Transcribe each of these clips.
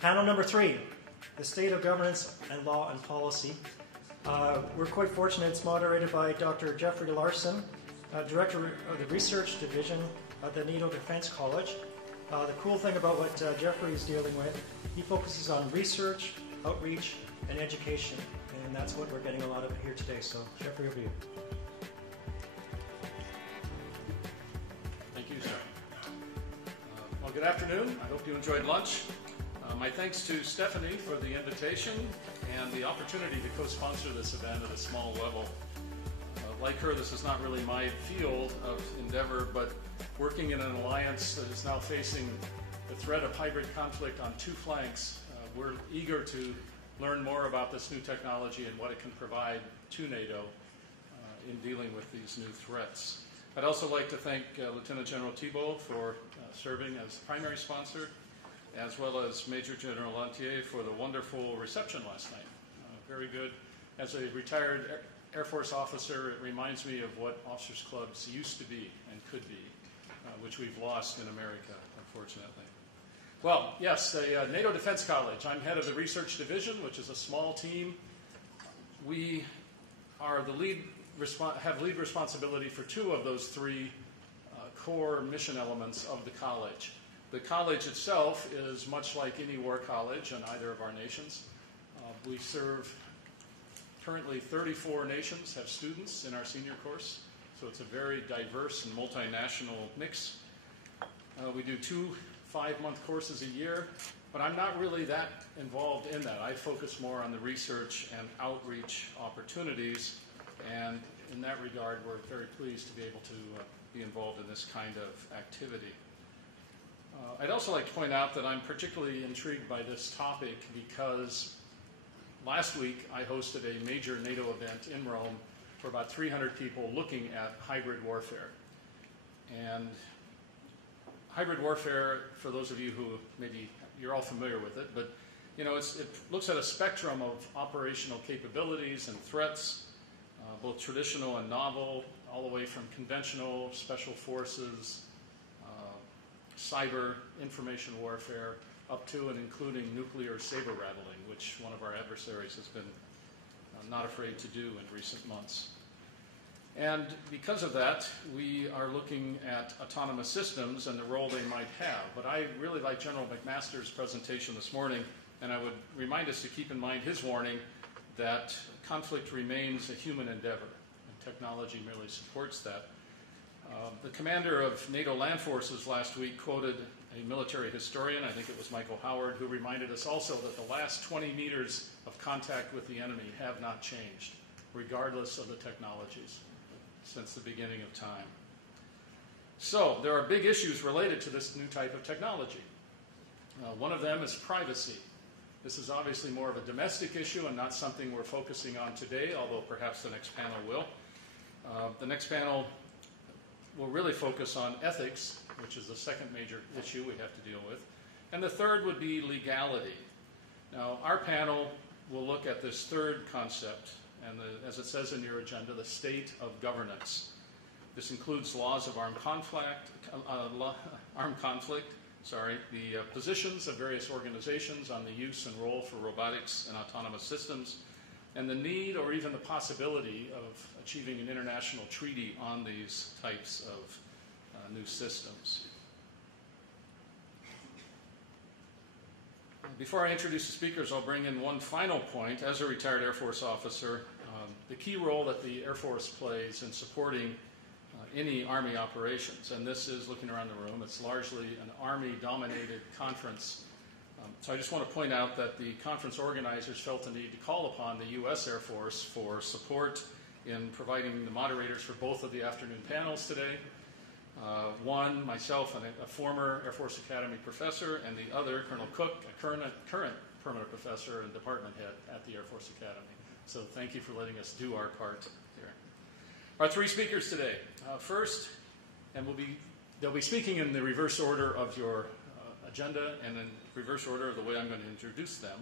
Panel number 3, the state of governance and law and policy. We're quite fortunate. It's moderated by Dr. Jeffrey Larsen, Director of the Research Division at the NATO Defense College. The cool thing about what Jeffrey is dealing with, he focuses on research, outreach, and education. And that's what we're getting a lot of here today. So, Jeffrey, over to you. Thank you, sir. Well, good afternoon. I hope you enjoyed lunch. My thanks to Stephanie for the invitation and the opportunity to co-sponsor this event at a small level. Like her, this is not really my field of endeavor, but working in an alliance that is now facing the threat of hybrid conflict on two flanks, we're eager to learn more about this new technology and what it can provide to NATO in dealing with these new threats. I'd also like to thank Lieutenant General Thibault for serving as primary sponsor, as well as Major General Lantier for the wonderful reception last night. Very good. As a retired Air Force officer, it reminds me of what officers' clubs used to be and could be, which we've lost in America, unfortunately. Well, yes, the NATO Defense College. I'm head of the Research Division, which is a small team. We are the have lead responsibility for two of those three core mission elements of the college. The college itself is much like any war college in either of our nations. We serve currently 34 nations have students in our senior course, so it's a very diverse and multinational mix. We do 2 5-month courses a year, but I'm not really that involved in that. I focus more on the research and outreach opportunities, and in that regard, we're very pleased to be able to be involved in this kind of activity. I'd also like to point out that I'm particularly intrigued by this topic because last week I hosted a major NATO event in Rome for about 300 people looking at hybrid warfare. And hybrid warfare, for those of you who maybe you're all familiar with it, but you know, it looks at a spectrum of operational capabilities and threats, both traditional and novel, all the way from conventional, special forces, cyber, information warfare, up to and including nuclear saber rattling, which one of our adversaries has been not afraid to do in recent months. And because of that, we are looking at autonomous systems and the role they might have. But I really like General McMaster's presentation this morning, and I would remind us to keep in mind his warning that conflict remains a human endeavor, and technology merely supports that. The commander of NATO land forces last week quoted a military historian, I think it was Michael Howard, who reminded us also that the last 20 meters of contact with the enemy have not changed, regardless of the technologies, since the beginning of time. So there are big issues related to this new type of technology. One of them is privacy. This is obviously more of a domestic issue and not something we're focusing on today, although perhaps the next panel will. The next panel will really focus on ethics, which is the second major issue we have to deal with. And the third would be legality. Now, our panel will look at this third concept, and as it says in your agenda, the state of governance. This includes laws of armed conflict, the positions of various organizations on the use and role for robotics and autonomous systems, and the need or even the possibility of achieving an international treaty on these types of new systems. Before I introduce the speakers, I'll bring in one final point. As a retired Air Force officer, the key role that the Air Force plays in supporting any Army operations, and this is, looking around the room, it's largely an Army-dominated conference. So I just want to point out that the conference organizers felt the need to call upon the U.S. Air Force for support in providing the moderators for both of the afternoon panels today. One, myself, a former Air Force Academy professor, and the other, Colonel Cook, a current permanent professor and department head at the Air Force Academy. So thank you for letting us do our part here. Our three speakers today. First, and they'll be speaking in the reverse order of your agenda and in reverse order of the way I'm going to introduce them.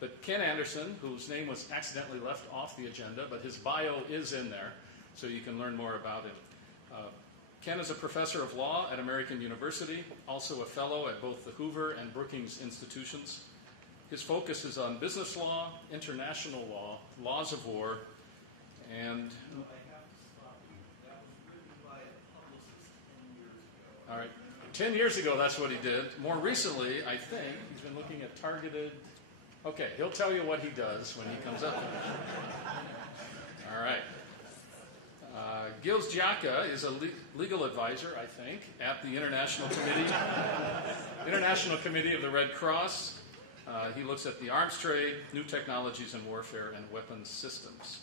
But Ken Anderson, whose name was accidentally left off the agenda, but his bio is in there, so you can learn more about him. Ken is a professor of law at American University, also a fellow at both the Hoover and Brookings institutions. His focus is on business law, international law, laws of war, and... No, I have to stop you. That was written by a publicist 10 years ago. All right. 10 years ago, that's what he did. More recently, I think, he's been looking at targeted... Okay, he'll tell you what he does when he comes up. All right. Gilles Giacca is a legal advisor, I think, at the International Committee of the Red Cross. He looks at the arms trade, new technologies in warfare, and weapons systems.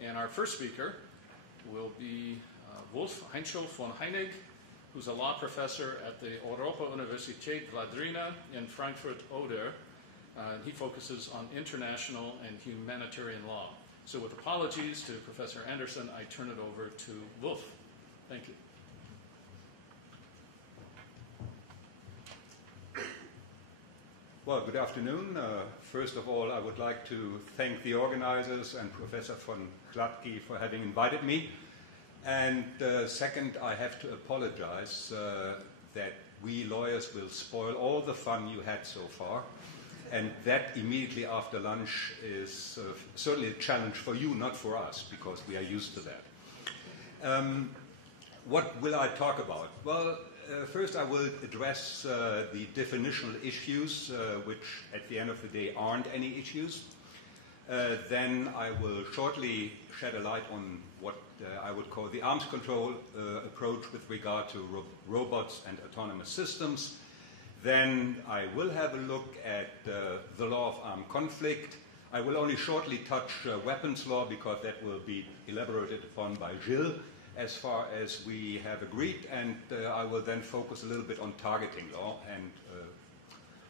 And our first speaker will be Wolff Heintschel von Heinig, who's a law professor at the Europa-Universitat Viadrina in Frankfurt-Oder. He focuses on international and humanitarian law. So with apologies to Professor Anderson, I turn it over to Wolff. Thank you. Well, good afternoon. First of all, I would like to thank the organizers and Professor von Giacca for having invited me. And second, I have to apologize that we lawyers will spoil all the fun you had so far. And that immediately after lunch is certainly a challenge for you, not for us, because we are used to that. What will I talk about? Well, first I will address the definitional issues, which at the end of the day aren't any issues. Then I will shortly shed a light on what I would call the arms control approach with regard to robots and autonomous systems. Then I will have a look at the law of armed conflict. I will only shortly touch weapons law because that will be elaborated upon by Gilles as far as we have agreed. And I will then focus a little bit on targeting law and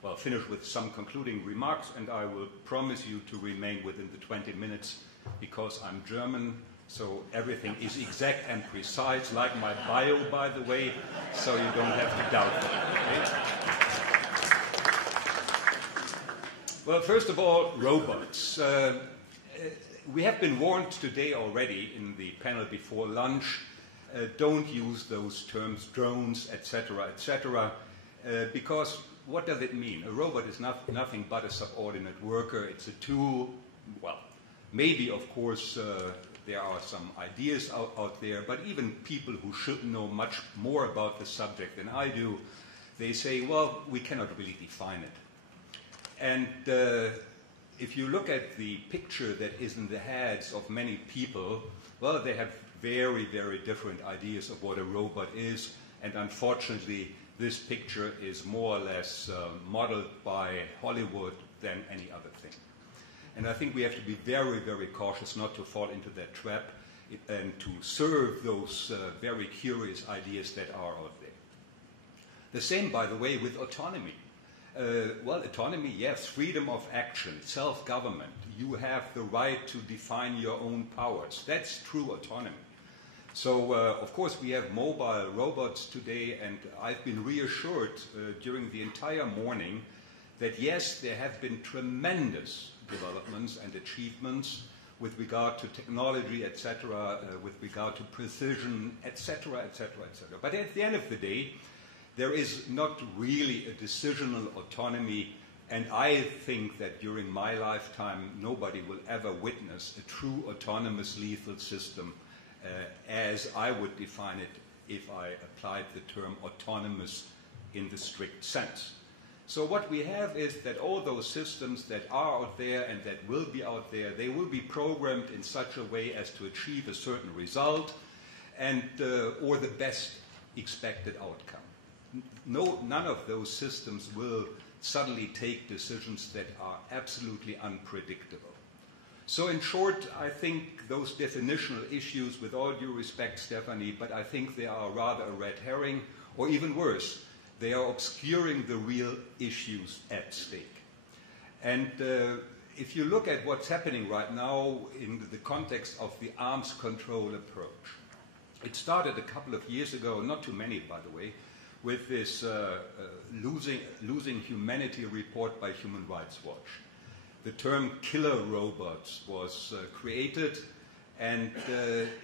well, finish with some concluding remarks. And I will promise you to remain within the 20 minutes because I'm German. So everything is exact and precise, like my bio, by the way, so you don't have to doubt that. Okay? Well, first of all, robots. We have been warned today already in the panel before lunch, don't use those terms, drones, etc., because what does it mean? A robot is nothing but a subordinate worker. It's a tool. Well, maybe, of course, there are some ideas out there, but even people who should know much more about the subject than I do, they say, well, we cannot really define it. And if you look at the picture that is in the heads of many people, well, they have very, very different ideas of what a robot is, and unfortunately, this picture is more or less modeled by Hollywood than any other thing. And I think we have to be very, very cautious not to fall into that trap and to serve those very curious ideas that are out there. The same, by the way, with autonomy. Well, autonomy, yes, freedom of action, self-government. You have the right to define your own powers. That's true autonomy. So, of course, we have mobile robots today, and I've been reassured during the entire morning that, yes, there have been tremendous developments and achievements with regard to technology, etc., with regard to precision, etc., etc., etc. But at the end of the day, there is not really a decisional autonomy, and I think that during my lifetime, nobody will ever witness a true autonomous lethal system as I would define it if I applied the term autonomous in the strict sense. So what we have is that all those systems that are out there and that will be out there, they will be programmed in such a way as to achieve a certain result and or the best expected outcome. None of those systems will suddenly take decisions that are absolutely unpredictable. So in short, I think those definitional issues, with all due respect, Stephanie, but I think they are rather a red herring, or even worse, they are obscuring the real issues at stake. And if you look at what's happening right now in the context of the arms control approach, it started a couple of years ago, not too many, by the way, with this losing humanity report by Human Rights Watch. The term killer robots was created, And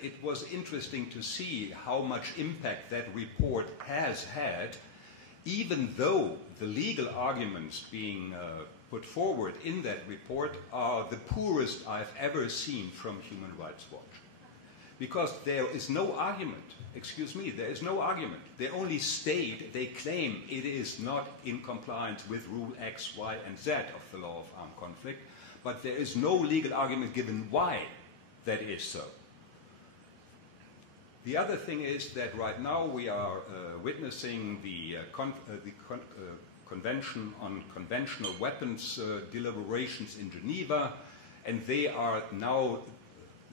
it was interesting to see how much impact that report has had, even though the legal arguments being put forward in that report are the poorest I've ever seen from Human Rights Watch. Because there is no argument, excuse me, there is no argument. They only state, they claim it is not in compliance with Rule X, Y, and Z of the law of armed conflict, but there is no legal argument given why that is so. The other thing is that right now we are witnessing the Convention on Conventional Weapons deliberations in Geneva, and they are now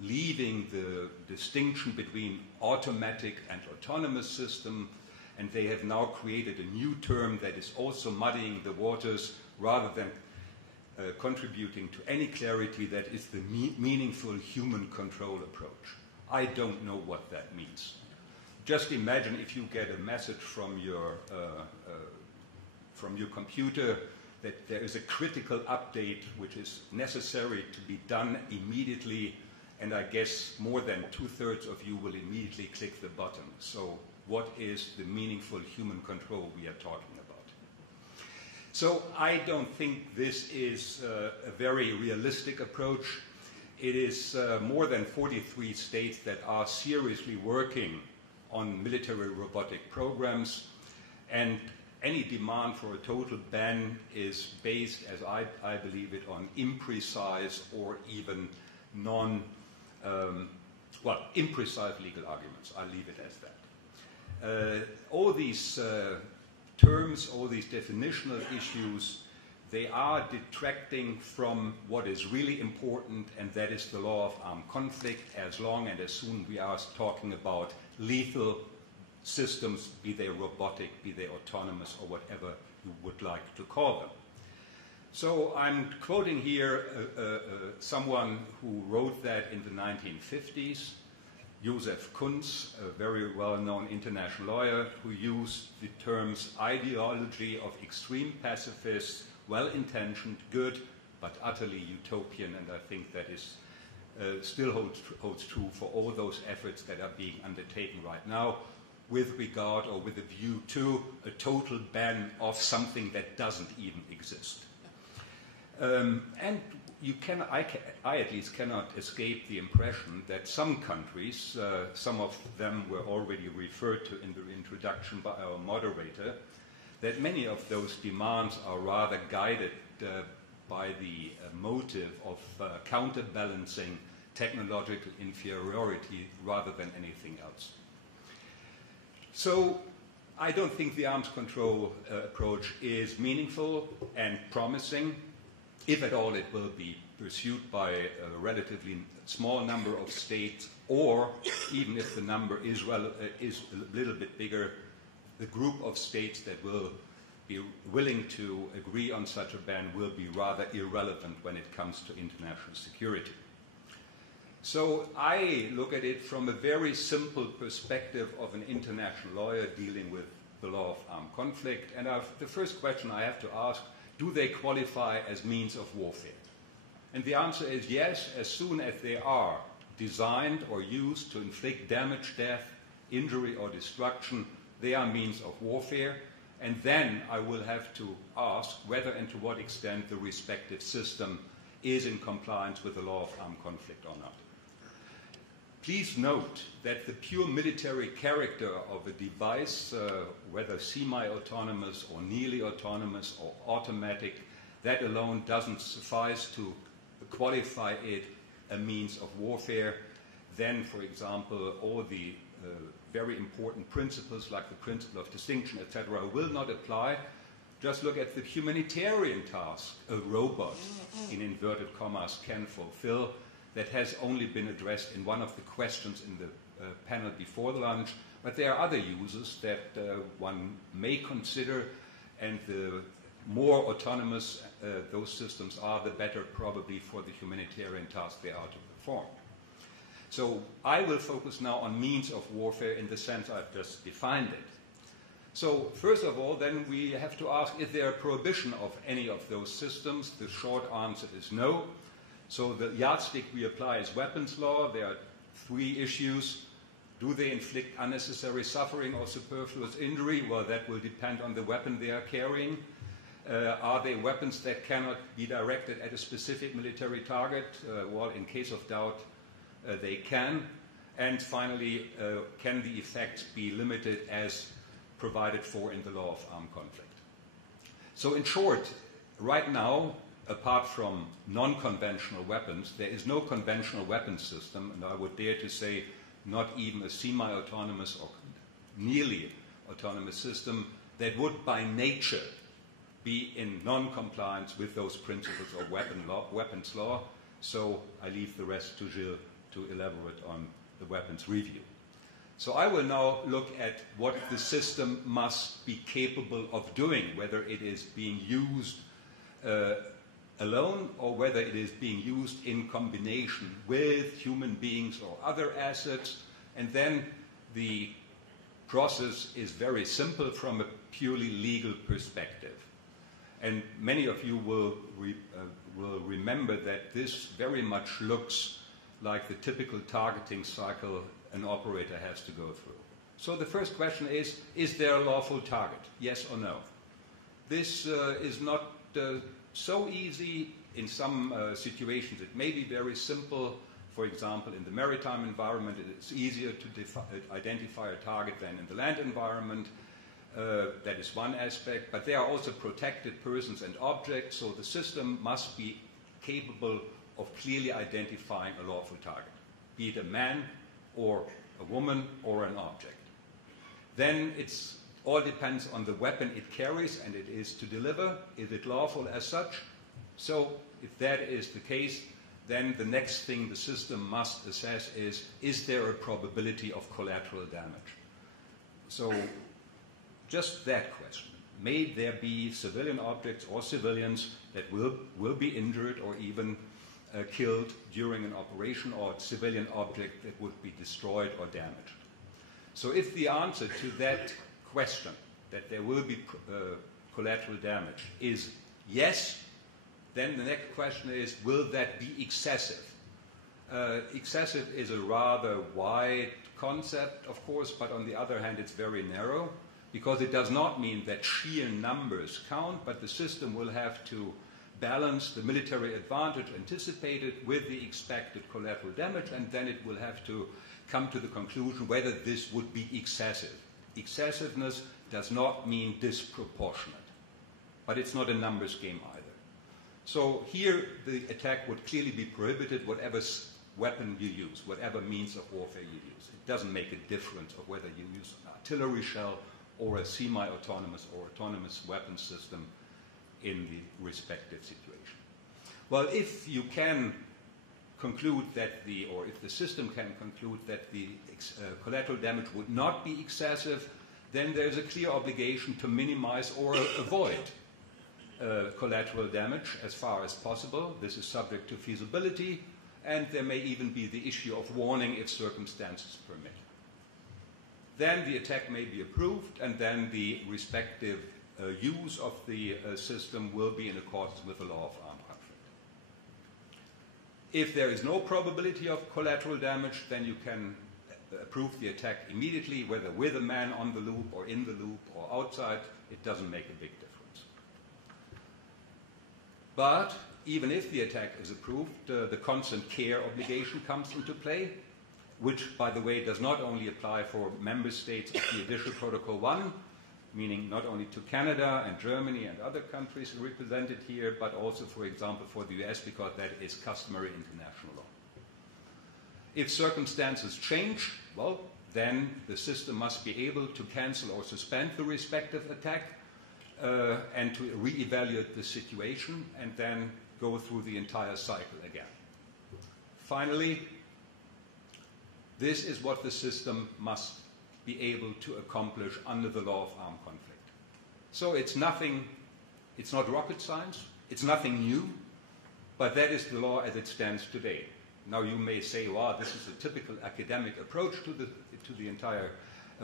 leaving the distinction between automatic and autonomous system, and they have now created a new term that is also muddying the waters rather than contributing to any clarity that is the meaningful human control approach. I don't know what that means. Just imagine if you get a message from your computer that there is a critical update which is necessary to be done immediately, and I guess more than 2/3 of you will immediately click the button. So what is the meaningful human control we are talking about? So I don't think this is a very realistic approach. It is more than 43 states that are seriously working on military robotic programs, and any demand for a total ban is based, as I believe it, on imprecise or even imprecise legal arguments. I'll leave it as that. All these terms, all these definitional issues, they are detracting from what is really important, and that is the law of armed conflict, as long and as soon we are talking about lethal systems, be they robotic, be they autonomous, or whatever you would like to call them. So I'm quoting here someone who wrote that in the 1950s, Joseph Kunz, a very well-known international lawyer, who used the terms ideology of extreme pacifists, well-intentioned, good, but utterly utopian, and I think that is still holds true for all those efforts that are being undertaken right now with regard or with a view to a total ban of something that doesn't even exist. And I at least cannot escape the impression that some countries, some of them were already referred to in the introduction by our moderator, that many of those demands are rather guided by the motive of counterbalancing technological inferiority rather than anything else. So I don't think the arms control approach is meaningful and promising. If at all, it will be pursued by a relatively small number of states, or even if the number is a little bit bigger, the group of states that will be willing to agree on such a ban will be rather irrelevant when it comes to international security. So I look at it from a very simple perspective of an international lawyer dealing with the law of armed conflict, and the first question I have to ask, do they qualify as means of warfare? And the answer is yes, as soon as they are designed or used to inflict damage, death, injury, or destruction, they are means of warfare. And then I will have to ask whether and to what extent the respective system is in compliance with the law of armed conflict or not. Please note that the pure military character of a device, whether semi-autonomous or nearly autonomous or automatic, that alone doesn't suffice to qualify it a means of warfare. Then, for example, all the very important principles like the principle of distinction, etc., will not apply. Just look at the humanitarian task a robot, in inverted commas, can fulfill. That has only been addressed in one of the questions in the panel before the lunch, but there are other uses that one may consider, and the more autonomous those systems are, the better probably for the humanitarian task they are to perform. So I will focus now on means of warfare in the sense I've just defined it. So first of all, then we have to ask, is there a prohibition of any of those systems? The short answer is no. So the yardstick we apply is weapons law. There are three issues. Do they inflict unnecessary suffering or superfluous injury? Well, that will depend on the weapon they are carrying. Are they weapons that cannot be directed at a specific military target? Well, in case of doubt, they can. And finally, can the effects be limited as provided for in the law of armed conflict? So in short, right now, apart from non-conventional weapons, there is no conventional weapons system, and I would dare to say not even a semi-autonomous or nearly autonomous system that would by nature be in non-compliance with those principles of weapons law. So I leave the rest to Gilles to elaborate on the weapons review. So I will now look at what the system must be capable of doing, whether it is being used alone or whether it is being used in combination with human beings or other assets. And then the process is very simple from a purely legal perspective. And many of you will remember that this very much looks like the typical targeting cycle an operator has to go through. So the first question is there a lawful target? Yes or no? This is not so easy. In some situations it may be very simple. For example, in the maritime environment it's easier to identify a target than in the land environment. That is one aspect, but there are also protected persons and objects, so the system must be capable of clearly identifying a lawful target, be it a man or a woman or an object. Then it all depends on the weapon it carries and it is to deliver. Is it lawful as such? So if that is the case, then the next thing the system must assess is there a probability of collateral damage? So just that question. May there be civilian objects or civilians that will be injured or even killed during an operation, or a civilian object that would be destroyed or damaged? So if the answer to that question, that there will be collateral damage, is yes, then the next question is, will that be excessive? Excessive is a rather wide concept, of course, but on the other hand it's very narrow, because it does not mean that sheer numbers count, but the system will have to balance the military advantage anticipated with the expected collateral damage, and then it will have to come to the conclusion whether this would be excessive. Excessiveness does not mean disproportionate, but it's not a numbers game either. So here the attack would clearly be prohibited, whatever weapon you use, whatever means of warfare you use. It doesn't make a difference of whether you use an artillery shell or a semi-autonomous or autonomous weapon system in the respective situation. Well, if you can conclude that or if the system can conclude that the collateral damage would not be excessive, then there's a clear obligation to minimize or avoid collateral damage as far as possible. This is subject to feasibility, and there may even be the issue of warning if circumstances permit. Then the attack may be approved, and then the respective use of the system will be in accordance with the law of armed conflict. If there is no probability of collateral damage, then you can approve the attack immediately, whether with a man on the loop or in the loop or outside. It doesn't make a big difference. But even if the attack is approved, the constant care obligation comes into play, which, by the way, does not only apply for member states of the Additional Protocol 1, meaning not only to Canada and Germany and other countries represented here, but also, for example, for the US, because that is customary international law. If circumstances change, well, then the system must be able to cancel or suspend the respective attack and to reevaluate the situation and then go through the entire cycle again. Finally, this is what the system must be able to accomplish under the law of armed conflict. So it's not rocket science, it's nothing new, but that is the law as it stands today. Now you may say, wow, this is a typical academic approach to the entire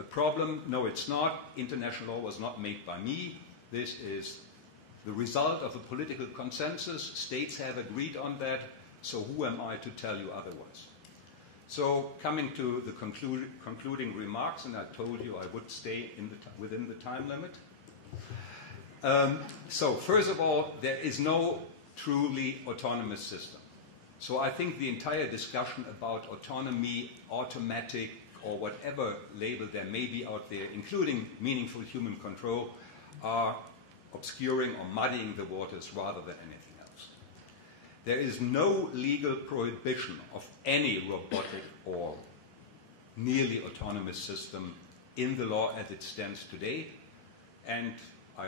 problem. No, it's not. International law was not made by me. This is the result of a political consensus. States have agreed on that, so who am I to tell you otherwise? So coming to the concluding remarks, and I told you I would stay within the time limit. So first of all, there is no truly autonomous system. So I think the entire discussion about autonomy, automatic, or whatever label there may be out there, including meaningful human control, are obscuring or muddying the waters rather than anything else. There is no legal prohibition of any robotic or nearly autonomous system in the law as it stands today, and I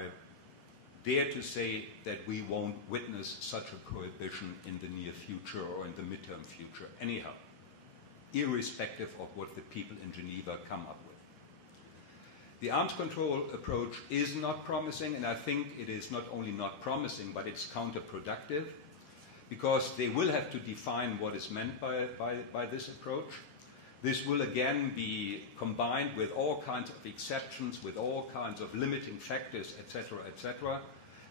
dare to say that we won't witness such a prohibition in the near future or in the midterm future anyhow, irrespective of what the people in Geneva come up with. The arms control approach is not promising, and I think it is not only not promising, but it's counterproductive, because they will have to define what is meant by this approach. This will again be combined with all kinds of exceptions, with all kinds of limiting factors, etc.,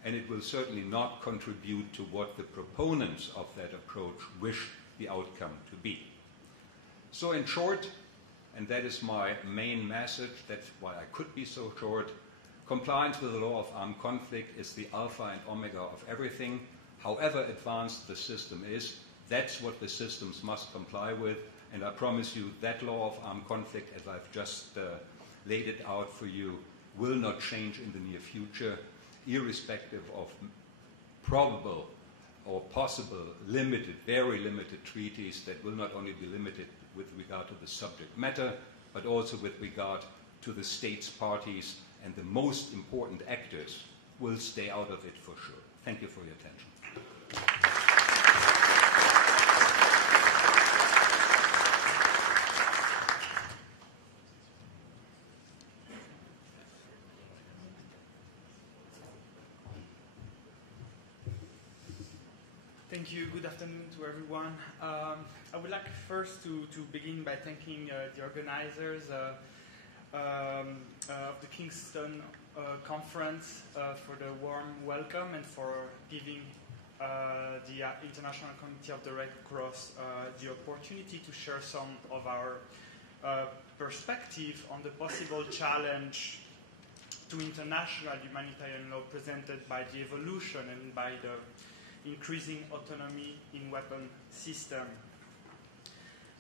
and it will certainly not contribute to what the proponents of that approach wish the outcome to be. So in short, and that is my main message, that's why I could be so short, compliance with the law of armed conflict is the alpha and omega of everything. However advanced the system is, that's what the systems must comply with. And I promise you that law of armed conflict, as I've just laid it out for you, will not change in the near future, irrespective of probable or possible limited, very limited treaties that will not only be limited with regard to the subject matter, but also with regard to the states, parties, and the most important actors will stay out of it for sure. Thank you for your attention. Thank you. Good afternoon to everyone. I would like first to begin by thanking the organizers of the Kingston conference for the warm welcome and for giving the International Committee of the Red Cross the opportunity to share some of our perspective on the possible challenge to international humanitarian law presented by the evolution and by the increasing autonomy in weapon system.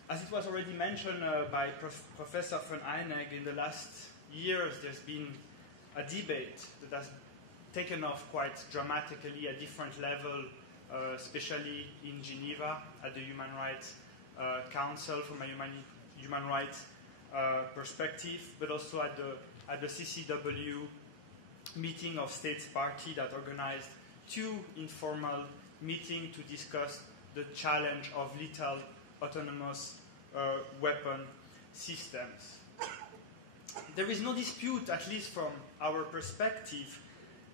As it was already mentioned by Professor von Heinegg, in the last years there's been a debate that has taken off quite dramatically at different levels, especially in Geneva at the Human Rights Council from a human rights perspective, but also at the CCW meeting of states party that organized two informal meetings to discuss the challenge of lethal autonomous weapon systems. There is no dispute, at least from our perspective,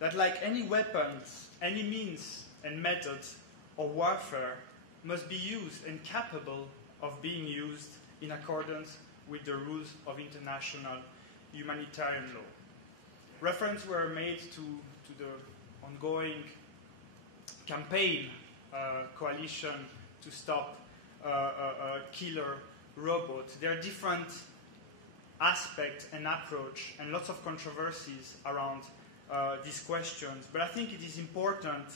that like any weapons, any means and methods of warfare must be used and capable of being used in accordance with the rules of international humanitarian law. Reference were made to the ongoing campaign coalition to stop killer robots. There are different aspects and approach and lots of controversies around these questions, but I think it is important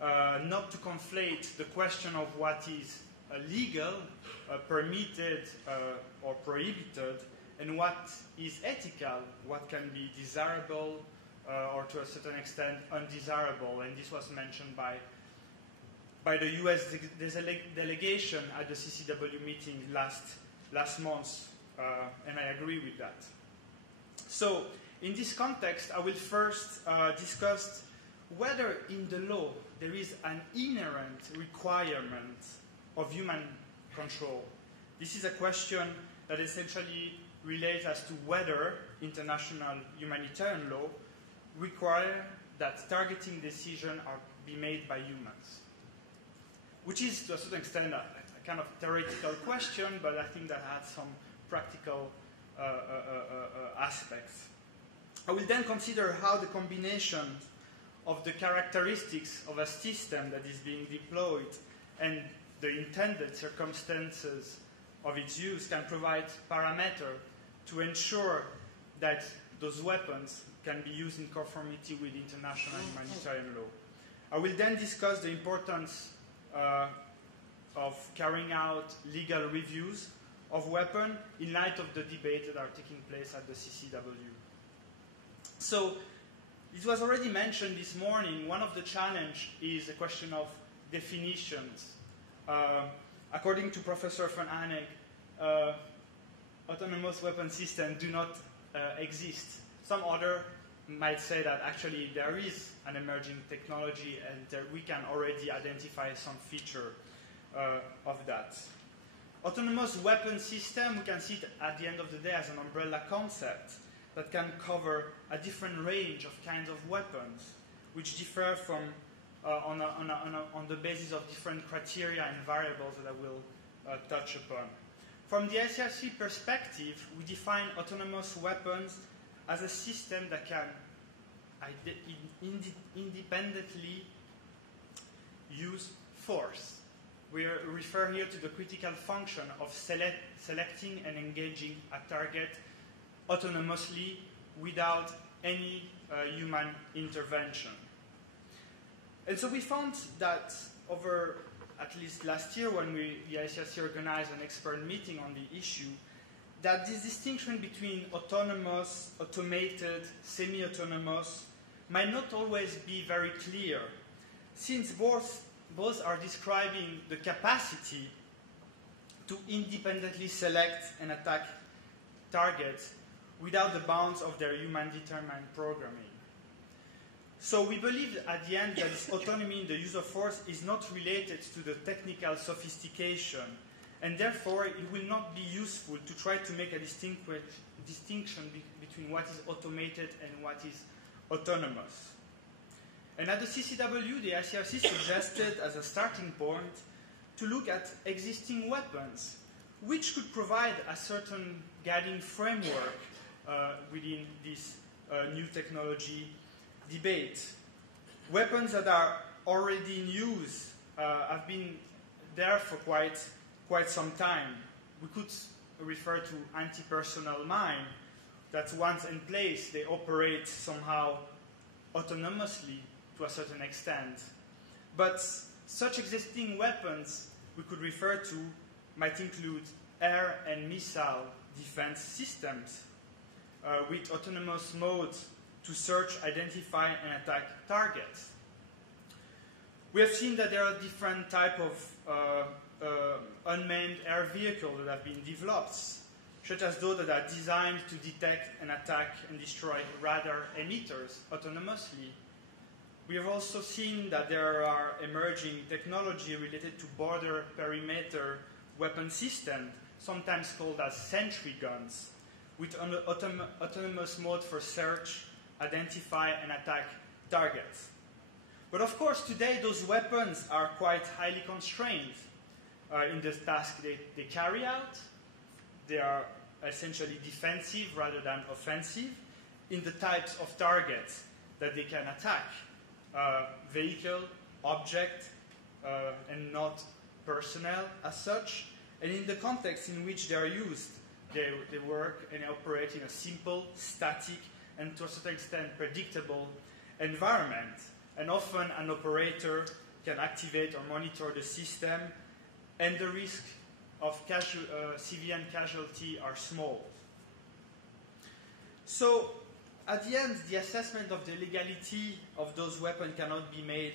not to conflate the question of what is legal, permitted or prohibited, and what is ethical, what can be desirable or to a certain extent undesirable. And this was mentioned by the US delegation at the CCW meeting last month, and I agree with that. So in this context, I will first discuss whether in the law there is an inherent requirement of human control. This is a question that essentially relates as to whether international humanitarian law require that targeting decisions be made by humans, which is to a certain extent a kind of theoretical question, but I think that has some practical aspects. I will then consider how the combination of the characteristics of a system that is being deployed and the intended circumstances of its use can provide parameters to ensure that those weapons can be used in conformity with international humanitarian law. I will then discuss the importance of carrying out legal reviews of weapons in light of the debate that are taking place at the CCW. So, it was already mentioned this morning, one of the challenges is a question of definitions. According to Professor von Heinegg, autonomous weapon systems do not exist. Some other might say that actually there is an emerging technology and we can already identify some feature of that. Autonomous weapon system, we can see it at the end of the day as an umbrella concept that can cover a different range of kinds of weapons, which differ from on the basis of different criteria and variables that I will touch upon. From the ICRC perspective, we define autonomous weapons as a system that can independently use force. We refer here to the critical function of selecting and engaging a target autonomously without any human intervention. And so we found that over at least last year when the ICRC organized an expert meeting on the issue, that this distinction between autonomous, automated, semi-autonomous might not always be very clear, since both are describing the capacity to independently select and attack targets without the bounds of their human-determined programming. So we believe at the end that this autonomy in the use of force is not related to the technical sophistication, and therefore it will not be useful to try to make a distinction between what is automated and what is autonomous. And at the CCW, the ICRC suggested as a starting point to look at existing weapons, which could provide a certain guiding framework within this new technology debate. Weapons that are already in use have been there for quite some time. We could refer to anti-personnel mine, that once in place, they operate somehow autonomously to a certain extent. But such existing weapons we could refer to might include air and missile defense systems with autonomous modes to search, identify, and attack targets. We have seen that there are different types of unmanned air vehicles that have been developed, such as those that are designed to detect and attack and destroy radar emitters autonomously. We have also seen that there are emerging technology related to border perimeter weapon systems, sometimes called as sentry guns, with an autonomous mode for search, identify, and attack targets. But of course, today those weapons are quite highly constrained in the task they carry out. They are essentially defensive rather than offensive in the types of targets that they can attack. Vehicle, object, and not personnel as such. And in the context in which they are used, they work and operate in a simple, static, and to a certain extent predictable environment. And often an operator can activate or monitor the system, and the risk of civilian casualty are small. So, at the end, the assessment of the legality of those weapons cannot be made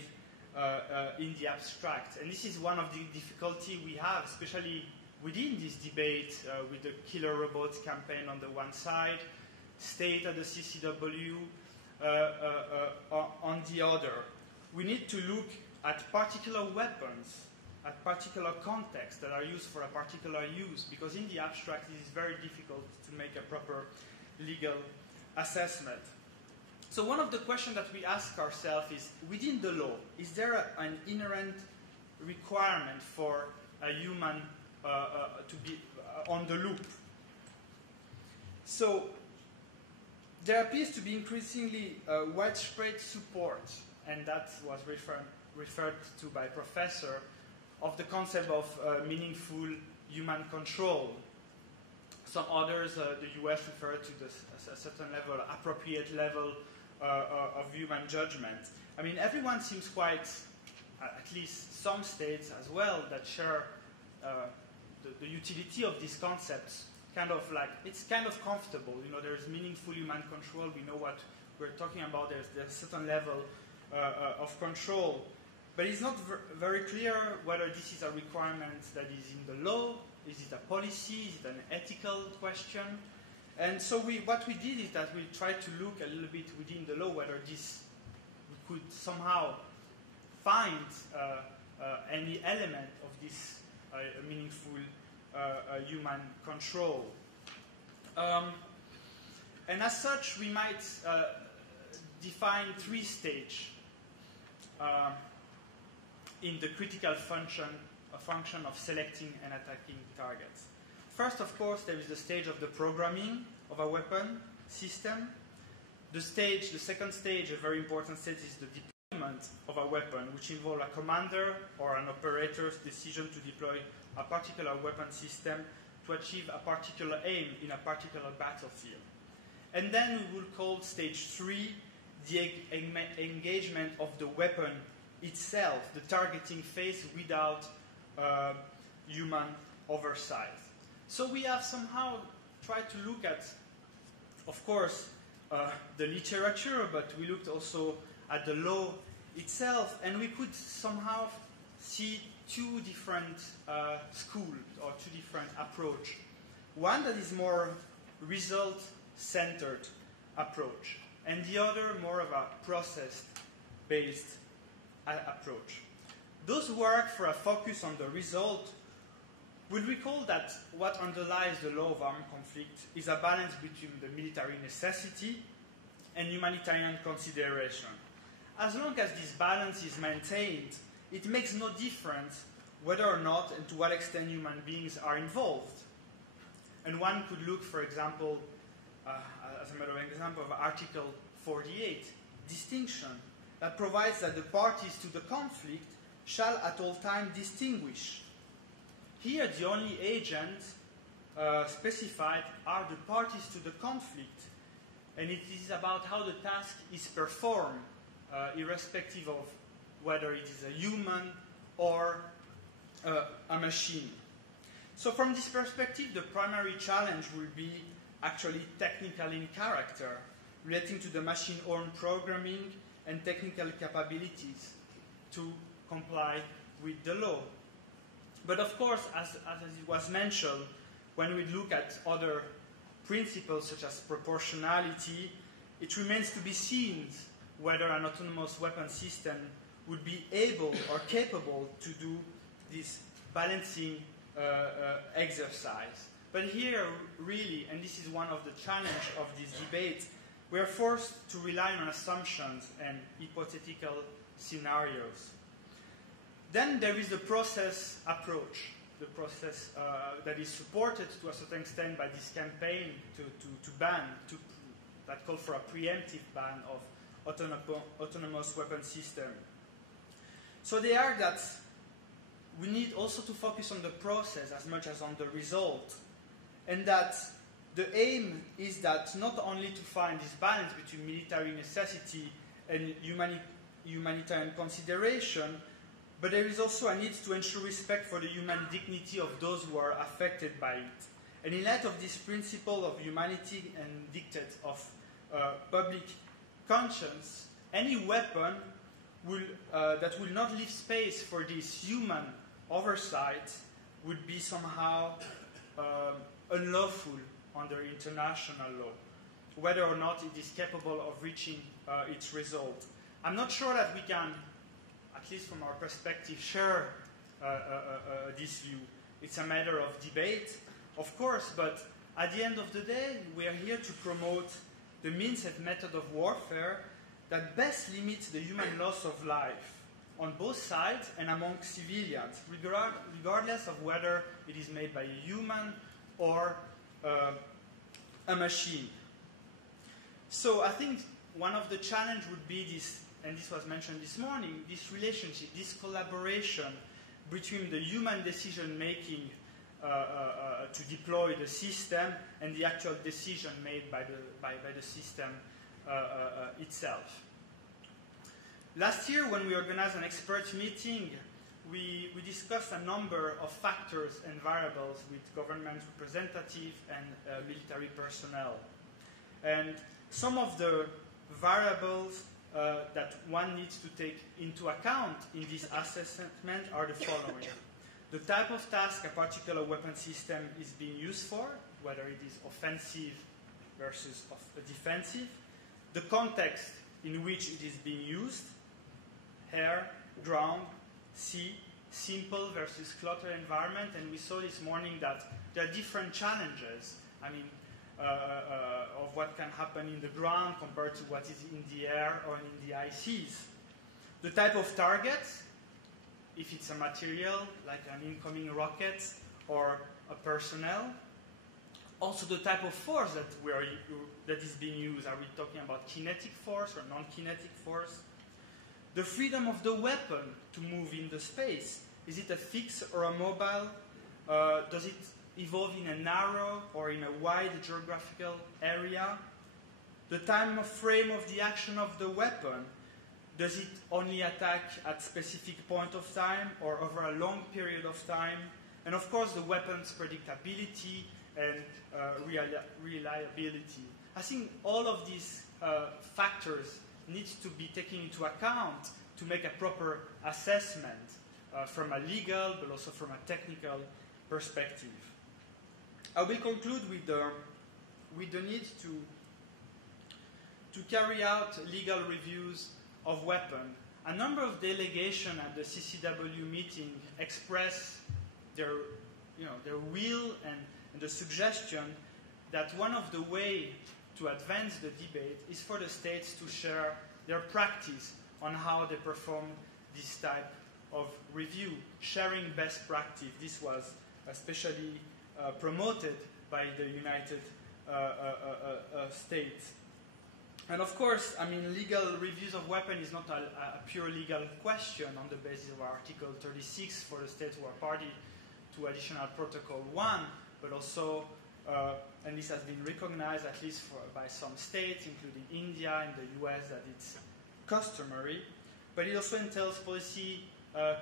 in the abstract. And this is one of the difficulties we have, especially within this debate with the killer robots campaign on the one side, state at the CCW on the other. We need to look at particular weapons, at particular contexts that are used for a particular use, because in the abstract it is very difficult to make a proper legal assessment. So one of the questions that we ask ourselves is, within the law, is there an inherent requirement for a human to be on the loop? So there appears to be increasingly widespread support, and that was referred to by Professor, of the concept of meaningful human control. Some others, the US refer to a certain level, appropriate level of human judgment. I mean, everyone seems quite, at least some states as well, that share the utility of these concepts. Kind of like, it's kind of comfortable. You know, there's meaningful human control. We know what we're talking about. There's a certain level of control. But it's not very clear whether this is a requirement that is in the law. Is it a policy? Is it an ethical question? And so what we did is that we tried to look a little bit within the law whether we could somehow find any element of this meaningful human control. And as such, we might define 3 stages in the critical function of selecting and attacking targets. First, of course, there is the stage of the programming of a weapon system. The second stage, a very important stage, is the deployment of a weapon, which involves a commander or an operator's decision to deploy a particular weapon system to achieve a particular aim in a particular battlefield. And then we will call stage 3 the engagement of the weapon itself, the targeting phase without human oversight. So we have somehow tried to look at, of course, the literature, but we looked also at the law itself, and we could somehow see 2 different schools or 2 different approaches. One that is more result-centered approach, and the other more of a process-based approach. Those who work for a focus on the result will recall that what underlies the law of armed conflict is a balance between the military necessity and humanitarian consideration. As long as this balance is maintained, it makes no difference whether or not and to what extent human beings are involved. And one could look, for example, as a matter of example, of Article 48, distinction, that provides that the parties to the conflict shall at all times distinguish. Here, the only agents specified are the parties to the conflict, and it is about how the task is performed, irrespective of whether it is a human or a machine. So from this perspective, the primary challenge will be actually technical in character, relating to the machine-owned programming and technical capabilities to comply with the law. But of course, as it was mentioned, when we look at other principles such as proportionality, it remains to be seen whether an autonomous weapon system would be able or capable to do this balancing exercise. But here, really, and this is one of the challenges of this debate, we are forced to rely on assumptions and hypothetical scenarios. Then there is the process approach, the process that is supported to a certain extent by this campaign to ban, that call for a preemptive ban of autonomous weapon system. So they are that we need also to focus on the process as much as on the result, and that the aim is that not only to find this balance between military necessity and humanitarian consideration, but there is also a need to ensure respect for the human dignity of those who are affected by it. And in light of this principle of humanity and dictate of public conscience, any weapon that will not leave space for this human oversight would be somehow unlawful under international law, whether or not it is capable of reaching its result. I'm not sure that we can, at least from our perspective, share this view. It's a matter of debate, of course, but at the end of the day, we are here to promote the means and method of warfare that best limits the human loss of life on both sides and among civilians, regardless of whether it is made by a human or a machine. So I think one of the challenges would be this, and this was mentioned this morning, this relationship, this collaboration between the human decision-making to deploy the system and the actual decision made by the system itself. Last year, when we organized an expert meeting, we discussed a number of factors and variables with government representatives and military personnel. And some of the variables that one needs to take into account in this assessment are the following. The type of task a particular weapon system is being used for, whether it is offensive versus defensive, the context in which it is being used, air, ground, sea, simple versus cluttered environment, and we saw this morning that there are different challenges, of what can happen in the ground compared to what is in the air or in the high seas. The type of target, if it's a material like an incoming rocket or a personnel. Also the type of force that is being used. Are we talking about kinetic force or non-kinetic force? The freedom of the weapon to move in the space. Is it a fixed or a mobile? Does it evolve in a narrow or in a wide geographical area? The time frame of the action of the weapon. Does it only attack at specific point of time or over a long period of time? And of course the weapon's predictability and reliability. I think all of these factors need to be taken into account to make a proper assessment from a legal but also from a technical perspective. I will conclude with the need to carry out legal reviews of weapons. A number of delegations at the CCW meeting expressed their will and the suggestion that one of the ways to advance the debate is for the states to share their practice on how they perform this type of review, sharing best practice. This was especially promoted by the United States. And of course, legal reviews of weapons is not a pure legal question on the basis of Article 36 for the states who are party to Additional Protocol 1, but also, and this has been recognized at least by some states, including India and the US, that it's customary, but it also entails policy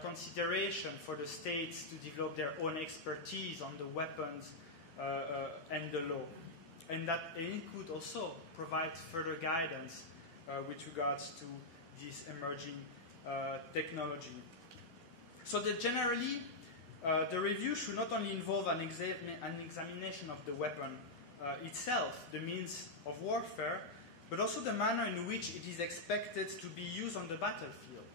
consideration for the states to develop their own expertise on the weapons and the law. And it could also provide further guidance with regards to this emerging technology. So that generally, the review should not only involve an examination of the weapon itself, the means of warfare, but also the manner in which it is expected to be used on the battlefield,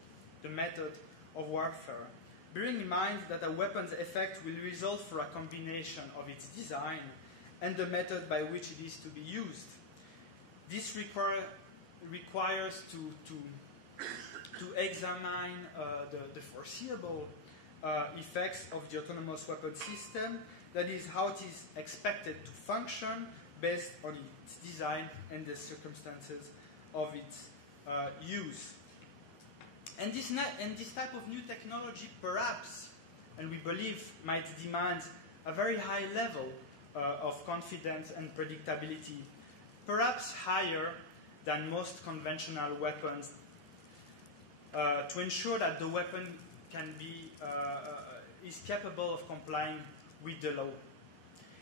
the method of warfare, bearing in mind that a weapon's effect will result from a combination of its design and the method by which it is to be used. This requires to examine the foreseeable effects of the autonomous weapon system, that is, how it is expected to function based on its design and the circumstances of its use. And this type of new technology perhaps, and we believe, might demand a very high level of confidence and predictability, perhaps higher than most conventional weapons, to ensure that the weapon is capable of complying with the law.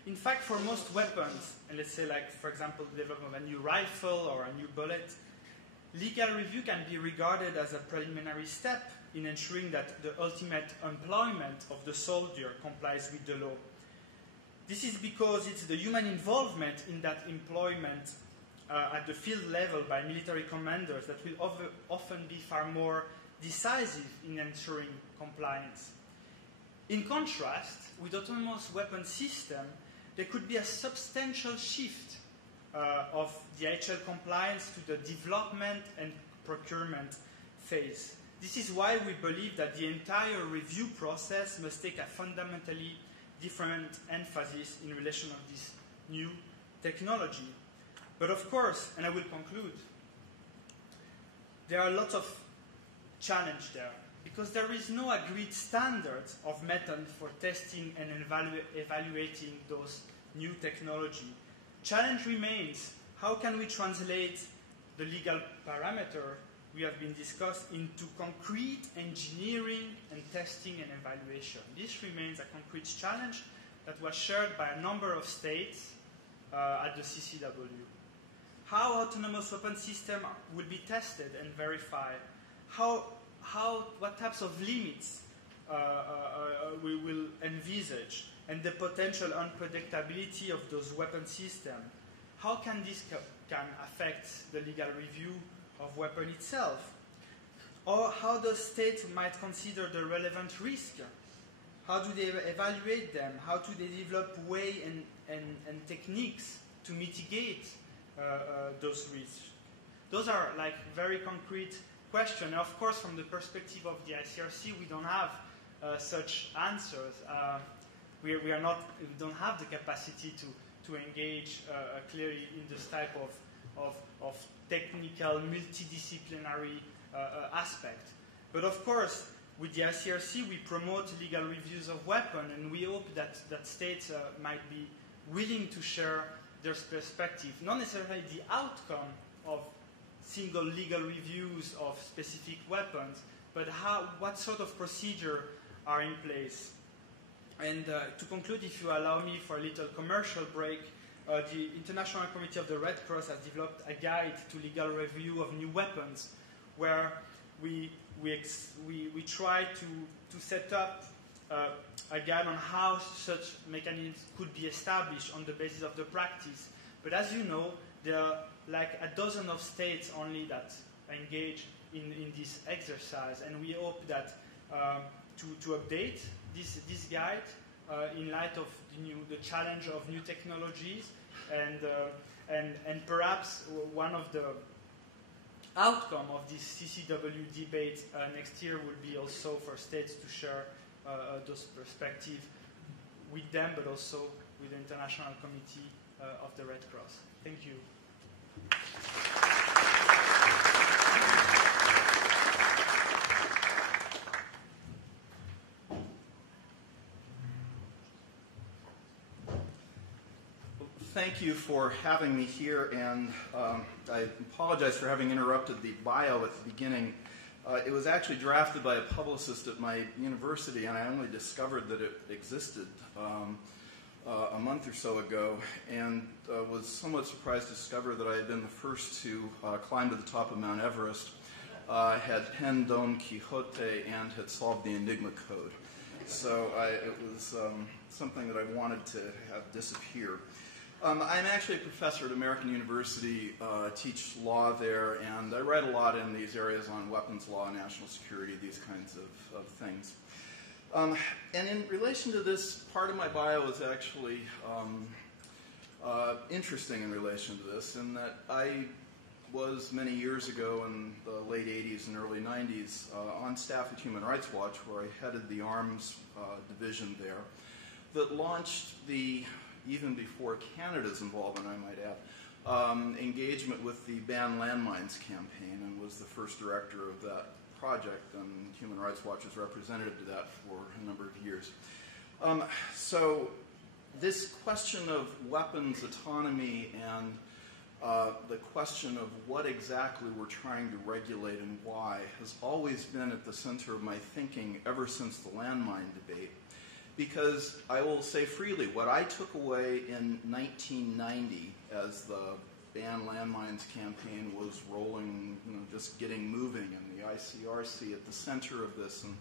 In fact, for most weapons, and let's say like, for example, the development of a new rifle or a new bullet, legal review can be regarded as a preliminary step in ensuring that the ultimate employment of the soldier complies with the law. This is because it's the human involvement in that employment at the field level by military commanders that will often be far more decisive in ensuring compliance. In contrast, with autonomous weapon system, there could be a substantial shift of the Heintschel compliance to the development and procurement phase. This is why we believe that the entire review process must take a fundamentally different emphasis in relation of this new technology. But of course, and I will conclude, there are lots of challenges there. because there is no agreed standard of method for testing and evaluating those new technology. Challenge remains, how can we translate the legal parameter we have been discussed into concrete engineering and testing and evaluation? This remains a concrete challenge that was shared by a number of states at the CCW. How autonomous weapon system will be tested and verified? What types of limits we will envisage, and the potential unpredictability of those weapon systems? How can this can affect the legal review of weapon itself? Or how the state might consider the relevant risk? How do they evaluate them? How do they develop way and techniques to mitigate those risks? Those are like very concrete questions. Of course, from the perspective of the ICRC, we don't have such answers. We don't have the capacity to engage clearly in this type of technical, multidisciplinary aspect. But of course, with the ICRC, we promote legal reviews of weapons, and we hope that states might be willing to share their perspective, not necessarily the outcome of single legal reviews of specific weapons, but what sort of procedure are in place. And to conclude, if you allow me for a little commercial break, the International Committee of the Red Cross has developed a guide to legal review of new weapons, where we try to set up a guide on how such mechanisms could be established on the basis of the practice. But as you know, there are like a dozen of states only that engage in this exercise, and we hope that to update this guide in light of the challenge of new technologies, and perhaps one of the outcome of this CCW debate next year will be also for states to share those perspectives with them, but also with the International Committee of the Red Cross. Thank you. Thank you for having me here, and I apologize for having interrupted the bio at the beginning. It was actually drafted by a publicist at my university, and I only discovered that it existed a month or so ago, and was somewhat surprised to discover that I had been the first to climb to the top of Mount Everest, had penned Don Quixote, and had solved the Enigma code. So it was something that I wanted to have disappear. I'm actually a professor at American University, teach law there, and I write a lot in these areas on weapons law, national security, these kinds of things. And in relation to this, part of my bio is actually interesting in relation to this, in that I was many years ago in the late 80s and early 90s on staff at Human Rights Watch, where I headed the arms division there, that launched the, even before Canada's involvement, I might add, engagement with the Ban Landmines campaign, and was the first director of that project, and Human Rights Watch was representative to that for a number of years. So this question of weapons autonomy and the question of what exactly we're trying to regulate and why has always been at the center of my thinking ever since the landmine debate. Because I will say freely, what I took away in 1990 as the Ban Landmines campaign was rolling, just getting moving, and the ICRC at the center of this, and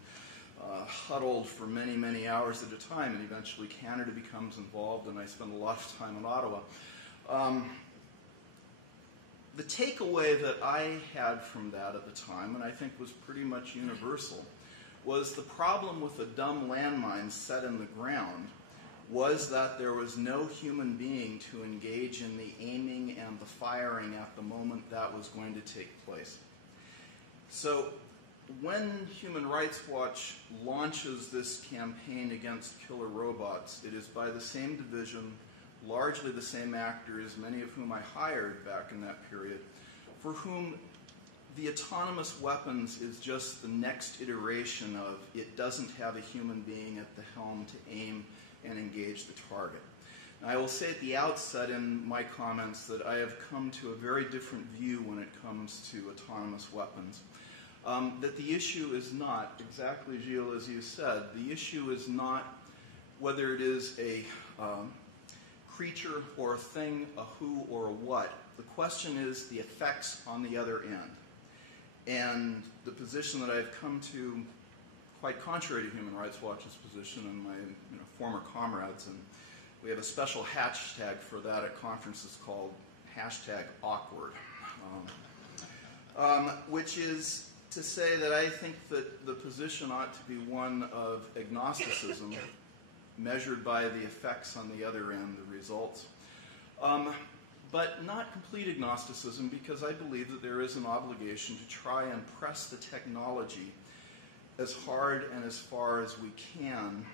huddled for many, many hours at a time, and eventually Canada becomes involved, and I spend a lot of time in Ottawa. The takeaway that I had from that at the time, and I think was pretty much universal, was the problem with a dumb landmine set in the ground was that there was no human being to engage in the aiming and the firing at the moment that was going to take place. So when Human Rights Watch launches this campaign against killer robots, it is by the same division, largely the same actors, many of whom I hired back in that period, for whom the autonomous weapons is just the next iteration of it doesn't have a human being at the helm to aim and engage the target. I will say at the outset in my comments that I have come to a very different view when it comes to autonomous weapons. That the issue is not, exactly, Gilles, as you said, the issue is not whether it is a creature or a thing, a who or a what. The question is the effects on the other end. And the position that I've come to, quite contrary to Human Rights Watch's position and my former comrades, and we have a special hashtag for that at conferences called #awkward, which is to say that I think that the position ought to be one of agnosticism measured by the effects on the other end, the results. But not complete agnosticism, because I believe that there is an obligation to try and press the technology as hard and as far as we can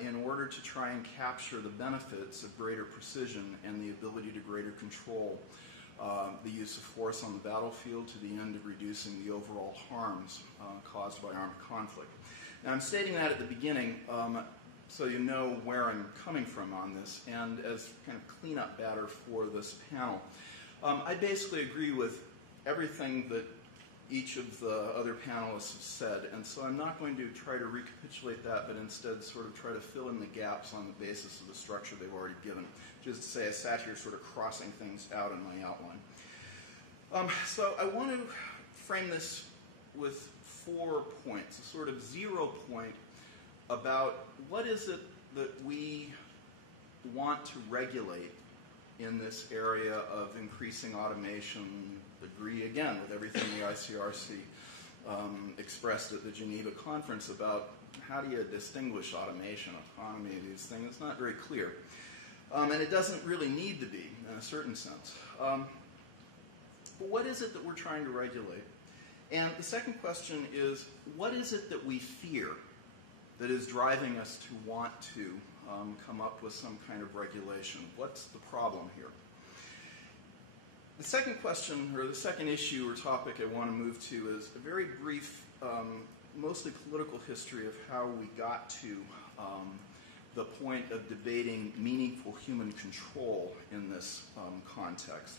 in order to try and capture the benefits of greater precision and the ability to greater control the use of force on the battlefield to the end of reducing the overall harms caused by armed conflict. Now, I'm stating that at the beginning so you know where I'm coming from on this, and as kind of cleanup batter for this panel. I basically agree with everything that each of the other panelists have said, and so I'm not going to try to recapitulate that, but instead sort of try to fill in the gaps on the basis of the structure they've already given. Just to say, I sat here sort of crossing things out in my outline. So I want to frame this with 4 points, a sort of 0 point about what is it that we want to regulate in this area of increasing automation, agree again with everything the ICRC expressed at the Geneva conference about how do you distinguish automation, autonomy, these things. It's not very clear. And it doesn't really need to be in a certain sense. But what is it that we're trying to regulate? And the second question is, what is it that we fear that is driving us to want to come up with some kind of regulation? What's the problem here? The second question, or the second issue or topic I want to move to is a very brief, mostly political history of how we got to the point of debating meaningful human control in this context.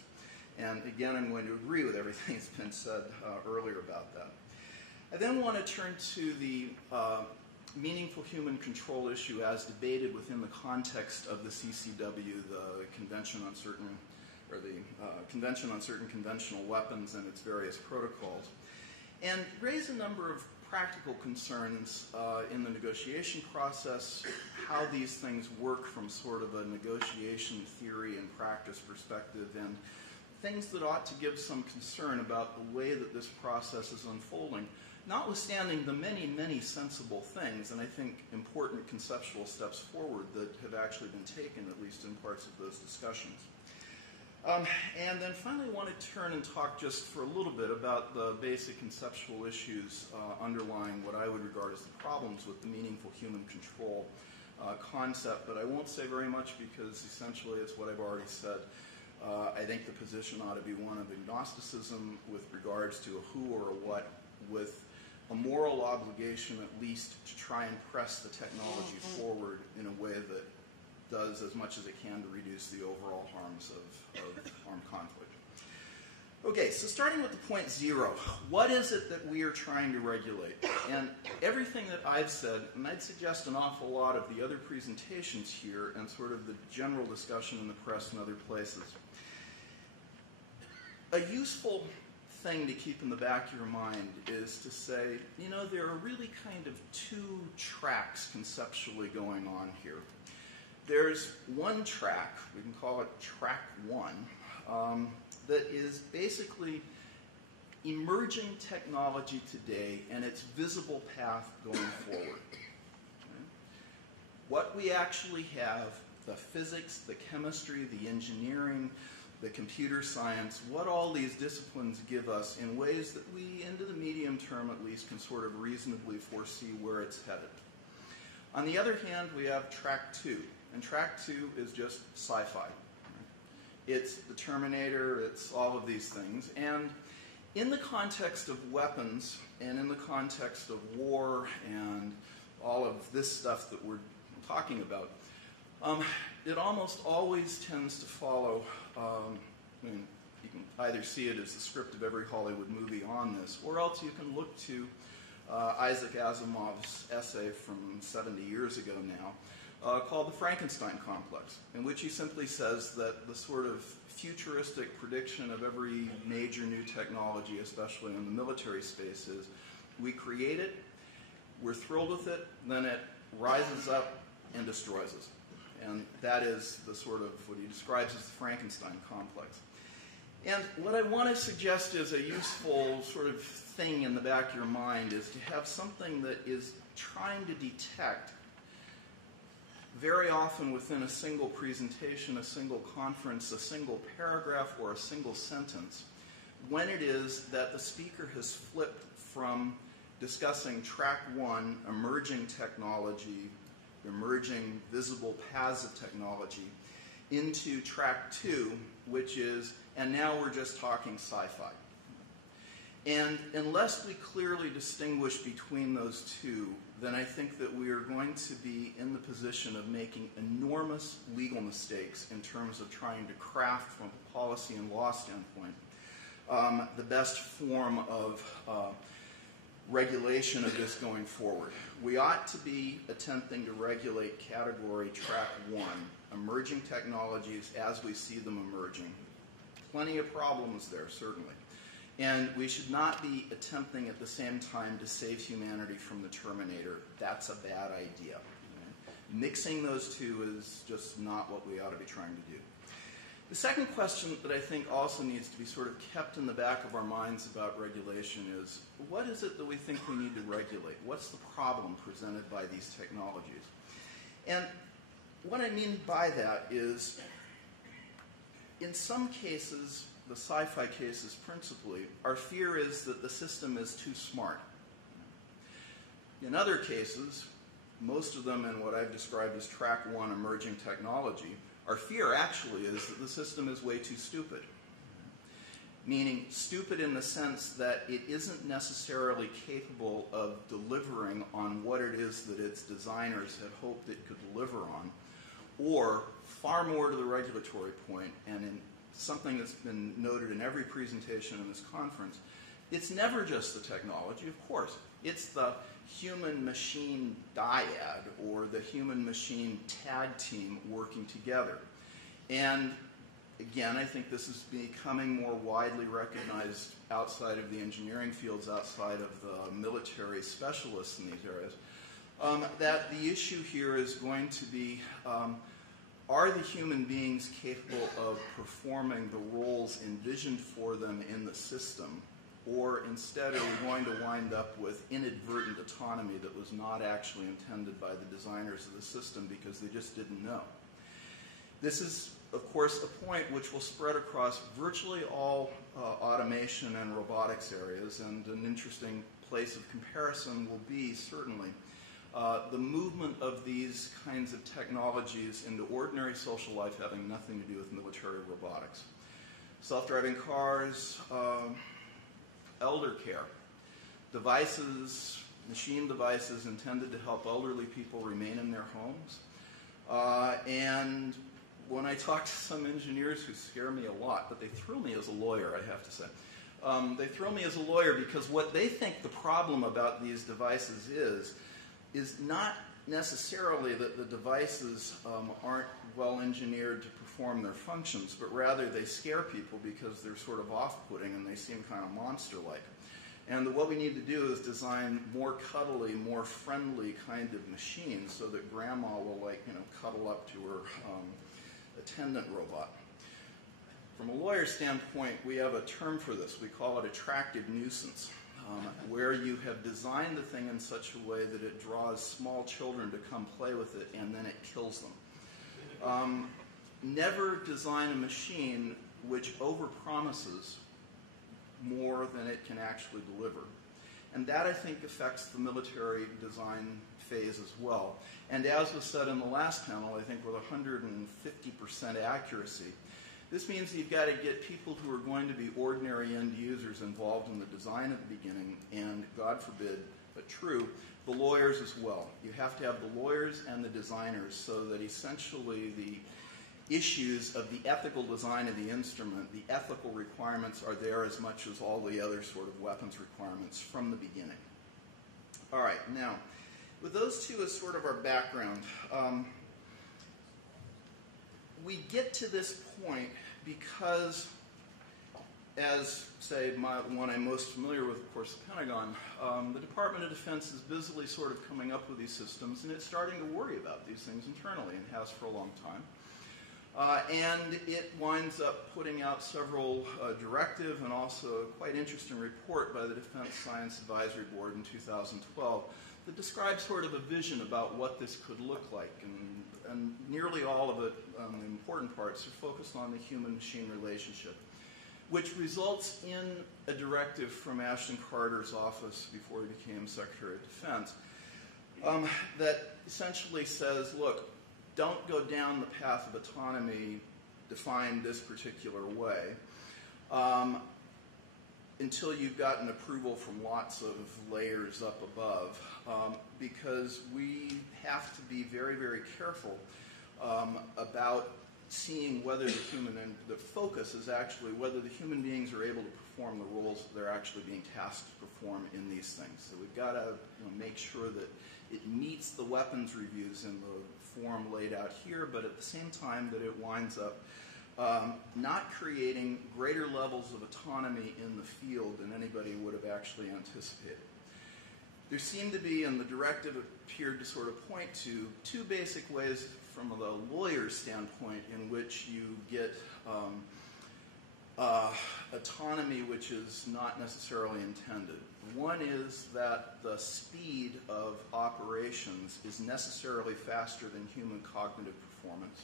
And again, I'm going to agree with everything that's been said earlier about that. I then want to turn to the meaningful human control issue as debated within the context of the CCW, the Convention on Certain, or the Convention on Certain Conventional Weapons and its various protocols, and raise a number of practical concerns in the negotiation process, how these things work from sort of a negotiation theory and practice perspective, and things that ought to give some concern about the way that this process is unfolding, notwithstanding the many, many sensible things, and I think important conceptual steps forward that have actually been taken, at least in parts of those discussions. And then finally I want to turn and talk just for a little bit about the basic conceptual issues underlying what I would regard as the problems with the meaningful human control concept, but I won't say very much because essentially it's what I've already said. I think the position ought to be one of agnosticism with regards to a who or a what, with a moral obligation at least to try and press the technology forward in a way that does as much as it can to reduce the overall harms of armed conflict. Okay, so starting with the point 0, what is it that we are trying to regulate? And everything that I've said, and I'd suggest an awful lot of the other presentations here and sort of the general discussion in the press and other places. A useful thing to keep in the back of your mind is to say, you know, there are really kind of 2 tracks conceptually going on here. There's one track, we can call it track 1, that is basically emerging technology today and its visible path going forward. Okay? What we actually have, the physics, the chemistry, the engineering, the computer science, what all these disciplines give us in ways that we, into the medium term at least, can sort of reasonably foresee where it's headed. On the other hand, we have track 2, and track 2 is just sci-fi. It's the Terminator, it's all of these things, and In the context of weapons and in the context of war and all of this stuff that we're talking about, it almost always tends to follow, you can either see it as the script of every Hollywood movie on this, or else you can look to Isaac Asimov's essay from 70 years ago now, called The Frankenstein Complex, in which he simply says that the sort of futuristic prediction of every major new technology, especially in the military space, is we create it, we're thrilled with it, then it rises up and destroys us. And that is the sort of what he describes as the Frankenstein complex. And what I want to suggest is a useful sort of thing in the back of your mind is to have something that is trying to detect very often within a single presentation, a single conference, a single paragraph, or a single sentence, when it is that the speaker has flipped from discussing track one, emerging technology, emerging visible paths of technology, into track two, which is, and now we're just talking sci-fi. And unless we clearly distinguish between those two, then I think that we are going to be in the position of making enormous legal mistakes in terms of trying to craft, from a policy and law standpoint, the best form of regulation of this going forward. We ought to be attempting to regulate category track one, emerging technologies as we see them emerging. Plenty of problems there, certainly. And we should not be attempting at the same time to save humanity from the Terminator. That's a bad idea. Mixing those two is just not what we ought to be trying to do. The second question that I think also needs to be sort of kept in the back of our minds about regulation is, what is it that we think we need to regulate? What's the problem presented by these technologies? And what I mean by that is, in some cases, the sci-fi cases principally, our fear is that the system is too smart. In other cases, most of them in what I've described as track one, emerging technology, our fear actually is that the system is way too stupid. Meaning stupid in the sense that it isn't necessarily capable of delivering on what it is that its designers had hoped it could deliver on, or far more to the regulatory point, and in something that's been noted in every presentation in this conference, it's never just the technology, of course. It's the human-machine dyad or the human-machine tag team working together. And again, I think this is becoming more widely recognized outside of the engineering fields, outside of the military specialists in these areas, that the issue here is going to be, are the human beings capable of performing the roles envisioned for them in the system, or instead are we going to wind up with inadvertent autonomy that was not actually intended by the designers of the system because they just didn't know? This is, of course, a point which will spread across virtually all automation and robotics areas, and an interesting place of comparison will be, certainly, the movement of these kinds of technologies into ordinary social life having nothing to do with military robotics. Self-driving cars, elder care, devices, machine devices intended to help elderly people remain in their homes. And when I talk to some engineers who scare me a lot, but they thrill me as a lawyer, I have to say. They thrill me as a lawyer because what they think the problem about these devices is not necessarily that the devices aren't well engineered to perform their functions, but rather they scare people because they're sort of off-putting and they seem kind of monster-like. And what we need to do is design more cuddly, more friendly kind of machines so that grandma will, cuddle up to her attendant robot. From a lawyer standpoint, we have a term for this. We call it attractive nuisance. Where you have designed the thing in such a way that it draws small children to come play with it and then it kills them. Never design a machine which overpromises more than it can actually deliver. And that, I think, affects the military design phase as well. And as was said in the last panel, I think with 150% accuracy, This means you've got to get people who are going to be ordinary end users involved in the design at the beginning, and God forbid, but true, the lawyers as well. You have to have the lawyers and the designers so that essentially the issues of the ethical design of the instrument, the ethical requirements are there as much as all the other sort of weapons requirements from the beginning. All right, now, with those two as sort of our background, we get to this point because, as, say, one I'm most familiar with, of course, the Pentagon, the Department of Defense is busily sort of coming up with these systems, and it's starting to worry about these things internally, and has for a long time. And it winds up putting out several directive and also a quite interesting report by the Defense Science Advisory Board in 2012 that describes sort of a vision about what this could look like. And nearly all of it, the important parts, are focused on the human-machine relationship, which results in a directive from Ashton Carter's office before he became Secretary of Defense that essentially says, look, don't go down the path of autonomy defined this particular way until you've gotten approval from lots of layers up above, because we have to be very, very careful about seeing whether the human, and the focus is actually whether the human beings are able to perform the roles that they're actually being tasked to perform in these things. So we've got to make sure that it meets the weapons reviews in the form laid out here, but at the same time that it winds up not creating greater levels of autonomy in the field than anybody would have actually anticipated. There seemed to be, and the directive appeared to sort of point to, two basic ways from the lawyer's standpoint in which you get autonomy which is not necessarily intended. One is that the speed of operations is necessarily faster than human cognitive performance.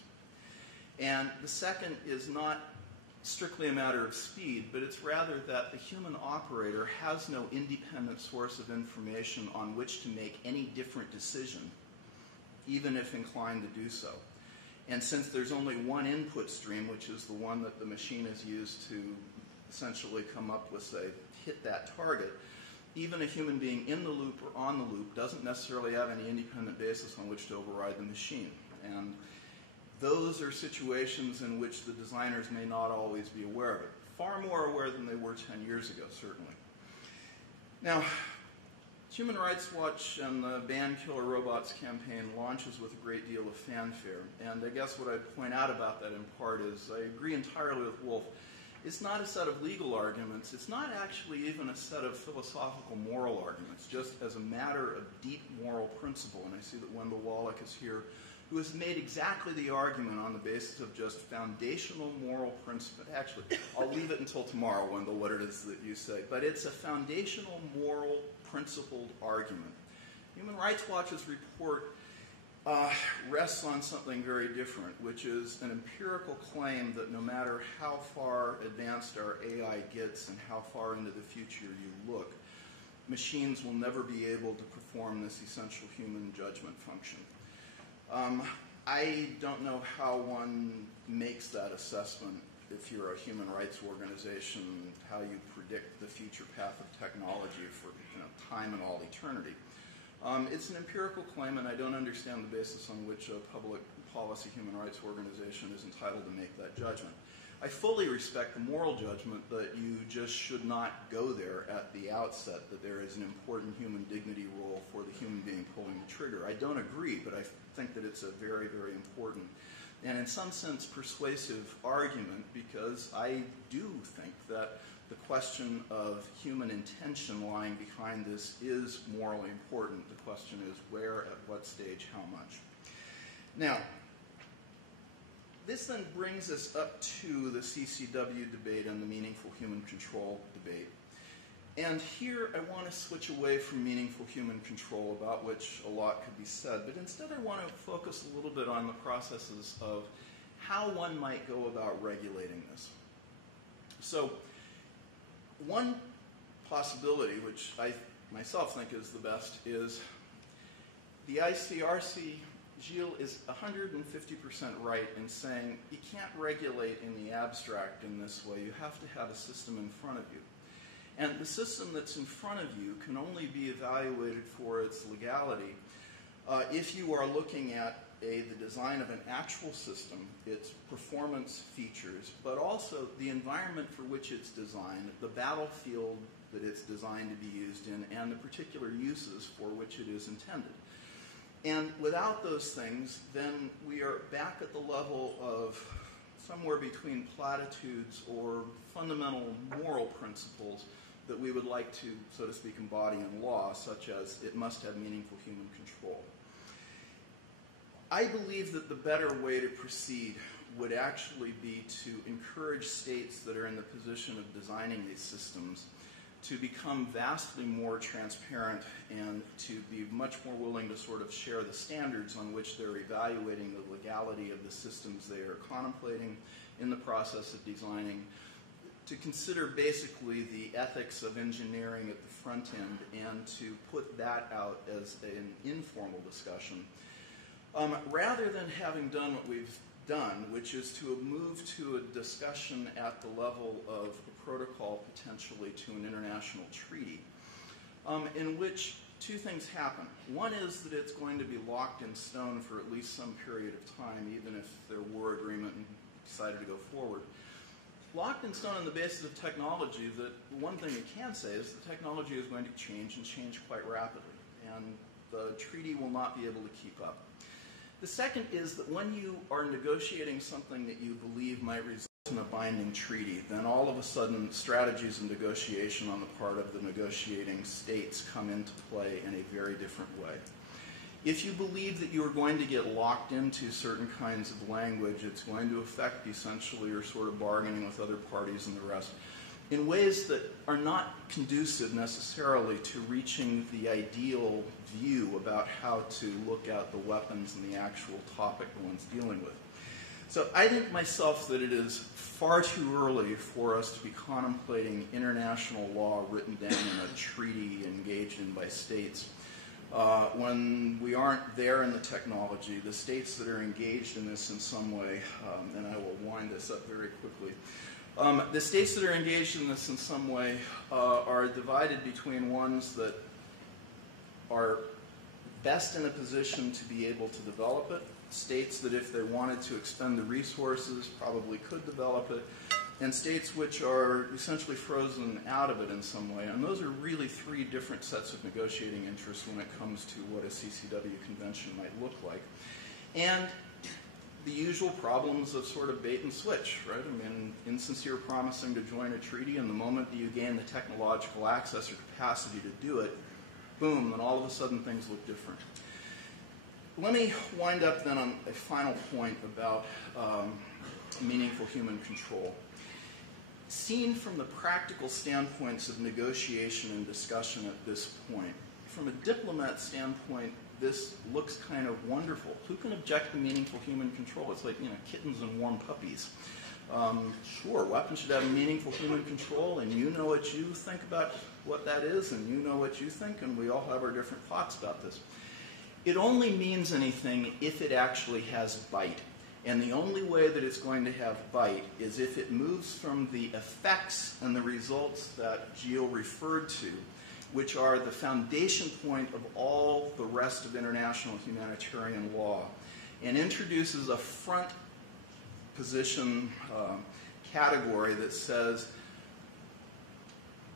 And the second is not strictly a matter of speed, but it's rather that the human operator has no independent source of information on which to make any different decision, even if inclined to do so. And since there's only one input stream, which is the one that the machine has used to essentially come up with, say, hit that target, even a human being in the loop or on the loop doesn't necessarily have any independent basis on which to override the machine. And those are situations in which the designers may not always be aware of it. Far more aware than they were 10 years ago, certainly. Now, Human Rights Watch and the Ban Killer Robots campaign launches with a great deal of fanfare. And I guess what I'd point out about that in part is I agree entirely with Wolff. It's not a set of legal arguments. It's not actually even a set of philosophical moral arguments, just as a matter of deep moral principle. And I see that Wendell Wallach is here, who has made exactly the argument on the basis of just foundational moral principle. Actually, I'll leave it until tomorrow, Wendell, what it is that you say. But it's a foundational moral principled argument. Human Rights Watch's report rests on something very different, which is an empirical claim that no matter how far advanced our AI gets and how far into the future you look, machines will never be able to perform this essential human judgment function. I don't know how one makes that assessment if you're a human rights organization, how you predict the future path of technology for time and all eternity. It's an empirical claim, and I don't understand the basis on which a public policy human rights organization is entitled to make that judgment. I fully respect the moral judgment that you just should not go there at the outset, that there is an important human dignity role for the human being pulling the trigger. I don't agree, but I think that it's a very, very important and in some sense persuasive argument, because I do think that the question of human intention lying behind this is morally important. The question is where, at what stage, how much. Now, this then brings us up to the CCW debate and the meaningful human control debate. And here I want to switch away from meaningful human control, about which a lot could be said, but instead I want to focus a little bit on the processes of how one might go about regulating this. So, one possibility, which I myself think is the best, is the ICRC Gilles is 150% right in saying you can't regulate in the abstract in this way. You have to have a system in front of you. And the system that's in front of you can only be evaluated for its legality if you are looking at the design of an actual system, its performance features, but also the environment for which it's designed, the battlefield that it's designed to be used in, and the particular uses for which it is intended. And without those things, then we are back at the level of somewhere between platitudes or fundamental moral principles that we would like to, so to speak, embody in law, such as it must have meaningful human control. I believe that the better way to proceed would actually be to encourage states that are in the position of designing these systems to become vastly more transparent and to be much more willing to sort of share the standards on which they're evaluating the legality of the systems they are contemplating in the process of designing, to consider basically the ethics of engineering at the front end and to put that out as an informal discussion. Rather than having done what we've done, which is to move to a discussion at the level of a protocol potentially to an international treaty, in which two things happen. One is that it's going to be locked in stone for at least some period of time, even if there were agreement and decided to go forward. Locked in stone on the basis of technology, that one thing you can say is the technology is going to change and change quite rapidly, and the treaty will not be able to keep up. The second is that when you are negotiating something that you believe might result in a binding treaty, then all of a sudden strategies of negotiation on the part of the negotiating states come into play in a very different way. If you believe that you are going to get locked into certain kinds of language, it's going to affect essentially your sort of bargaining with other parties and the rest in ways that are not conducive necessarily to reaching the ideal view about how to look at the weapons and the actual topic the one's dealing with. So I think myself that it is far too early for us to be contemplating international law written down in a treaty engaged in by states. When we aren't there in the technology, the states that are engaged in this in some way, and I will wind this up very quickly, the states that are engaged in this in some way are divided between ones that are best in a position to be able to develop it, states that if they wanted to expend the resources probably could develop it, and states which are essentially frozen out of it in some way. And those are really three different sets of negotiating interests when it comes to what a CCW convention might look like. And the usual problems of sort of bait and switch, right? I mean, insincere promising to join a treaty, and the moment that you gain the technological access or capacity to do it, boom, then all of a sudden things look different. Let me wind up then on a final point about meaningful human control. Seen from the practical standpoints of negotiation and discussion at this point, from a diplomat standpoint, this looks kind of wonderful. Who can object to meaningful human control? It's like, kittens and warm puppies. Sure, weapons should have meaningful human control, and you know what you think about what that is, and you know what you think, and we all have our different thoughts about this. It only means anything if it actually has bite. And the only way that it's going to have bite is if it moves from the effects and the results that Gilles referred to, which are the foundation point of all the rest of international humanitarian law, and introduces a front position category that says,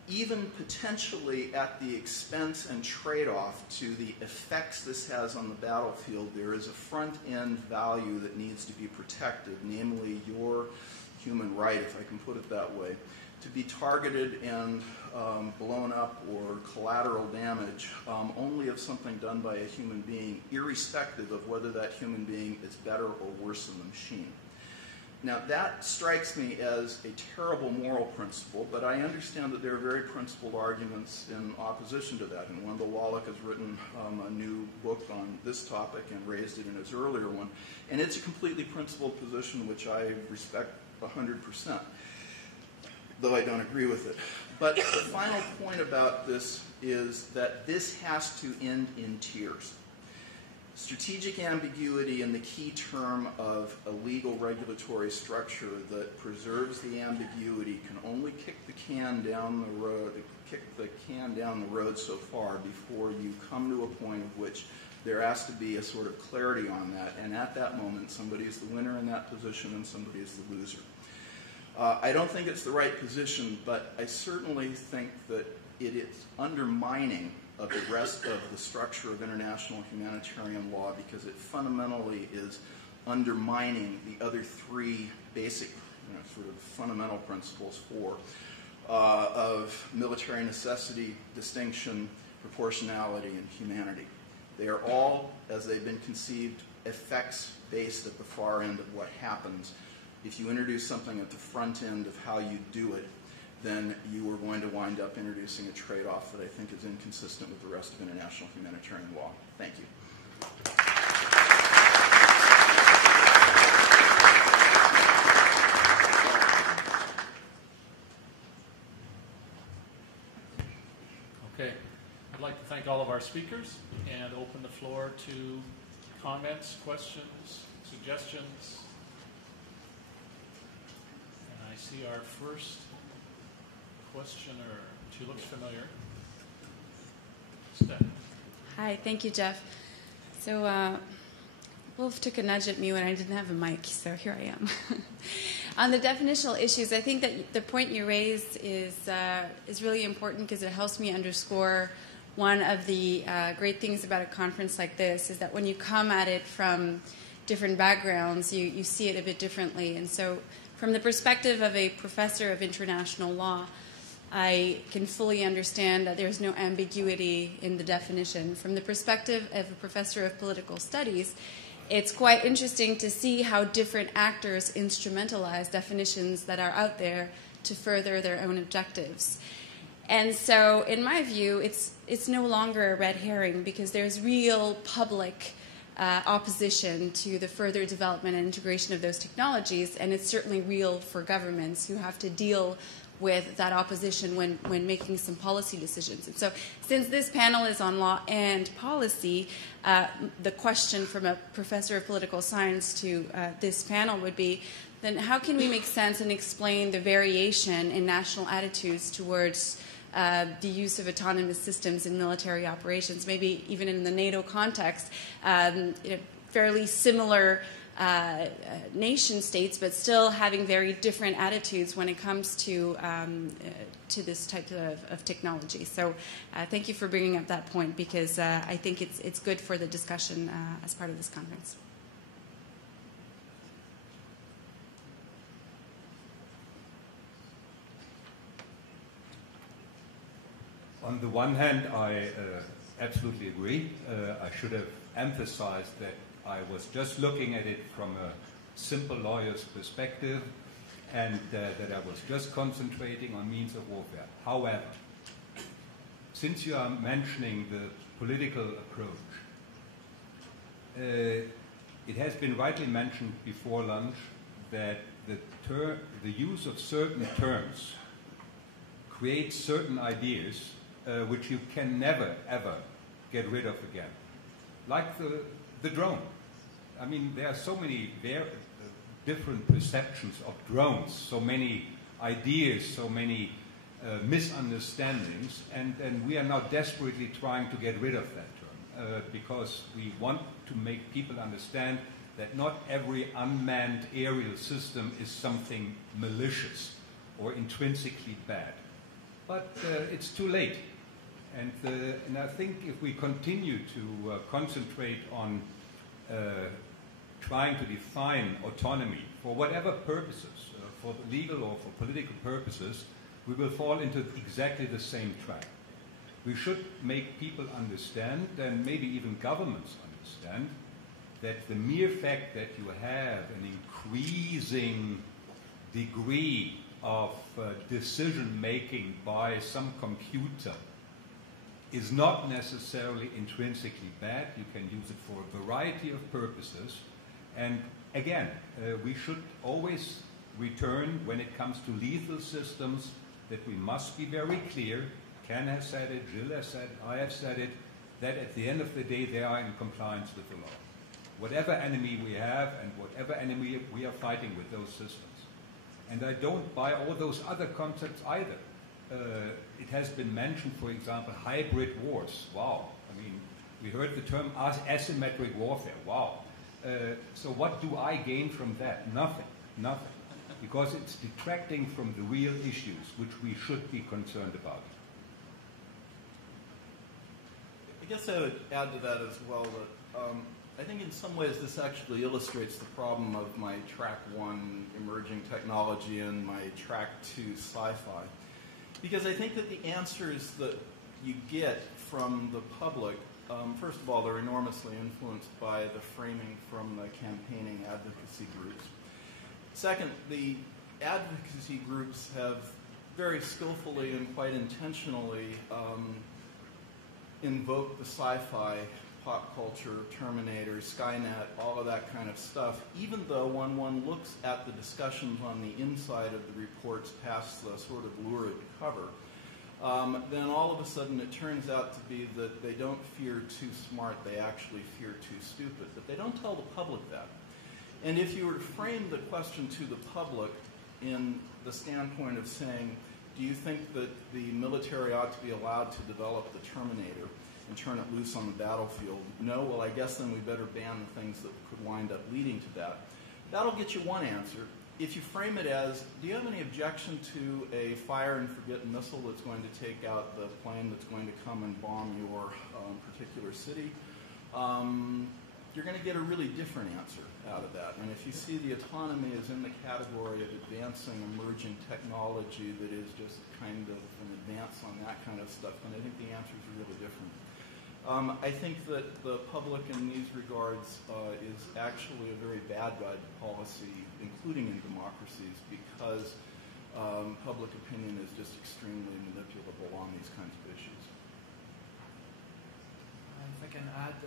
even potentially at the expense and trade-off to the effects this has on the battlefield, there is a front-end value that needs to be protected, namely your human right, if I can put it that way, to be targeted and blown up or collateral damage only of something done by a human being, irrespective of whether that human being is better or worse than the machine. Now, that strikes me as a terrible moral principle, but I understand that there are very principled arguments in opposition to that. And Wendell Wallach has written a new book on this topic and raised it in his earlier one. And it's a completely principled position, which I respect 100%, though I don't agree with it. But the final point about this is that this has to end in tears. Strategic ambiguity in the key term of a legal regulatory structure that preserves the ambiguity can only kick the can down the road so far before you come to a point of which there has to be a sort of clarity on that, and at that moment somebody is the winner in that position and somebody is the loser. I don't think it's the right position, but I certainly think that it is undermining of the rest of the structure of international humanitarian law because it fundamentally is undermining the other three basic sort of fundamental principles of military necessity, distinction, proportionality, and humanity. They are all, as they've been conceived, effects based at the far end of what happens. If you introduce something at the front end of how you do it, then you are going to wind up introducing a trade-off that I think is inconsistent with the rest of international humanitarian law. Thank you. Okay. I'd like to thank all of our speakers and open the floor to comments, questions, suggestions. And I see our first questioner. She looks familiar. Steph. Hi, thank you, Jeff. So Wolff took a nudge at me when I didn't have a mic, so here I am. On the definitional issues, I think that the point you raised is really important because it helps me underscore one of the great things about a conference like this is that when you come at it from different backgrounds, you see it a bit differently. And so from the perspective of a professor of international law, I can fully understand that there's no ambiguity in the definition. From the perspective of a professor of political studies, it's quite interesting to see how different actors instrumentalize definitions that are out there to further their own objectives. And so, in my view, it's no longer a red herring because there's real public opposition to the further development and integration of those technologies, and it's certainly real for governments who have to deal with that opposition when making some policy decisions. And so since this panel is on law and policy, the question from a professor of political science to this panel would be, then how can we make sense and explain the variation in national attitudes towards the use of autonomous systems in military operations, maybe even in the NATO context, fairly similar nation states, but still having very different attitudes when it comes to this type of technology. So thank you for bringing up that point because I think it's good for the discussion as part of this conference. On the one hand, I absolutely agree. I should have emphasized that I was just looking at it from a simple lawyer's perspective and that I was just concentrating on means of warfare. However, since you are mentioning the political approach, it has been rightly mentioned before lunch that the use of certain terms creates certain ideas which you can never, ever get rid of again. Like the drone. I mean, there are so many different perceptions of drones, so many ideas, so many misunderstandings, and we are now desperately trying to get rid of that term because we want to make people understand that not every unmanned aerial system is something malicious or intrinsically bad. But it's too late. And I think if we continue to concentrate on trying to define autonomy for whatever purposes, for legal or for political purposes, we will fall into exactly the same track. We should make people understand, and maybe even governments understand, that the mere fact that you have an increasing degree of decision-making by some computer is not necessarily intrinsically bad. You can use it for a variety of purposes. And again, we should always return, when it comes to lethal systems, that we must be very clear. Ken has said it, Gilles has said it, I have said it. that at the end of the day they are in compliance with the law. Whatever enemy we have and whatever enemy we are fighting with those systems. And I don't buy all those other concepts either. It has been mentioned, for example, hybrid wars. Wow. I mean, we heard the term asymmetric warfare. Wow. So what do I gain from that? Nothing. Nothing. Because it's detracting from the real issues which we should be concerned about. I guess I would add to that as well that I think in some ways this actually illustrates the problem of my track 1 emerging technology and my track 2 sci-fi. Because I think that the answers that you get from the public, first of all, they're enormously influenced by the framing from the campaigning advocacy groups. Second, the advocacy groups have very skillfully and quite intentionally invoked the sci-fi, pop culture, Terminator, Skynet, all of that kind of stuff, even though when one looks at the discussions on the inside of the reports past the sort of lurid cover, then all of a sudden it turns out to be that they don't fear too smart, they actually fear too stupid. But they don't tell the public that. And if you were to frame the question to the public in the standpoint of saying, do you think that the military ought to be allowed to develop the Terminator and turn it loose on the battlefield? No? Well, I guess then we better ban the things that could wind up leading to that. That'll get you one answer. If you frame it as, do you have any objection to a fire-and-forget missile that's going to take out the plane that's going to come and bomb your particular city? You're going to get a really different answer out of that. And if you see the autonomy is in the category of advancing emerging technology that is just kind of an advance on that kind of stuff, then I think the answers are really different. I think that the public in these regards is actually a very bad guide to policy, including in democracies, because public opinion is just extremely manipulable on these kinds of issues. If I can add,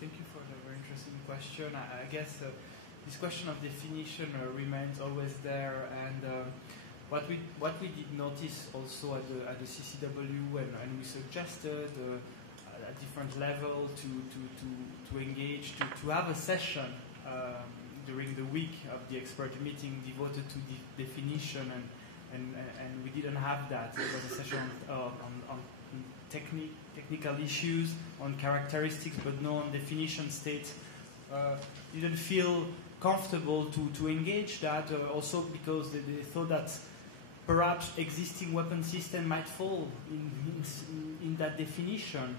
thank you for the very interesting question. I guess this question of definition remains always there, and what we did notice also at the CCW, and we suggested at different level to engage, to have a session during the week of the expert meeting devoted to the definition, and we didn't have that. It was a session on technical issues, on characteristics, but no on definition states. Didn't feel comfortable to engage that, also because they thought that perhaps existing weapon system might fall in that definition.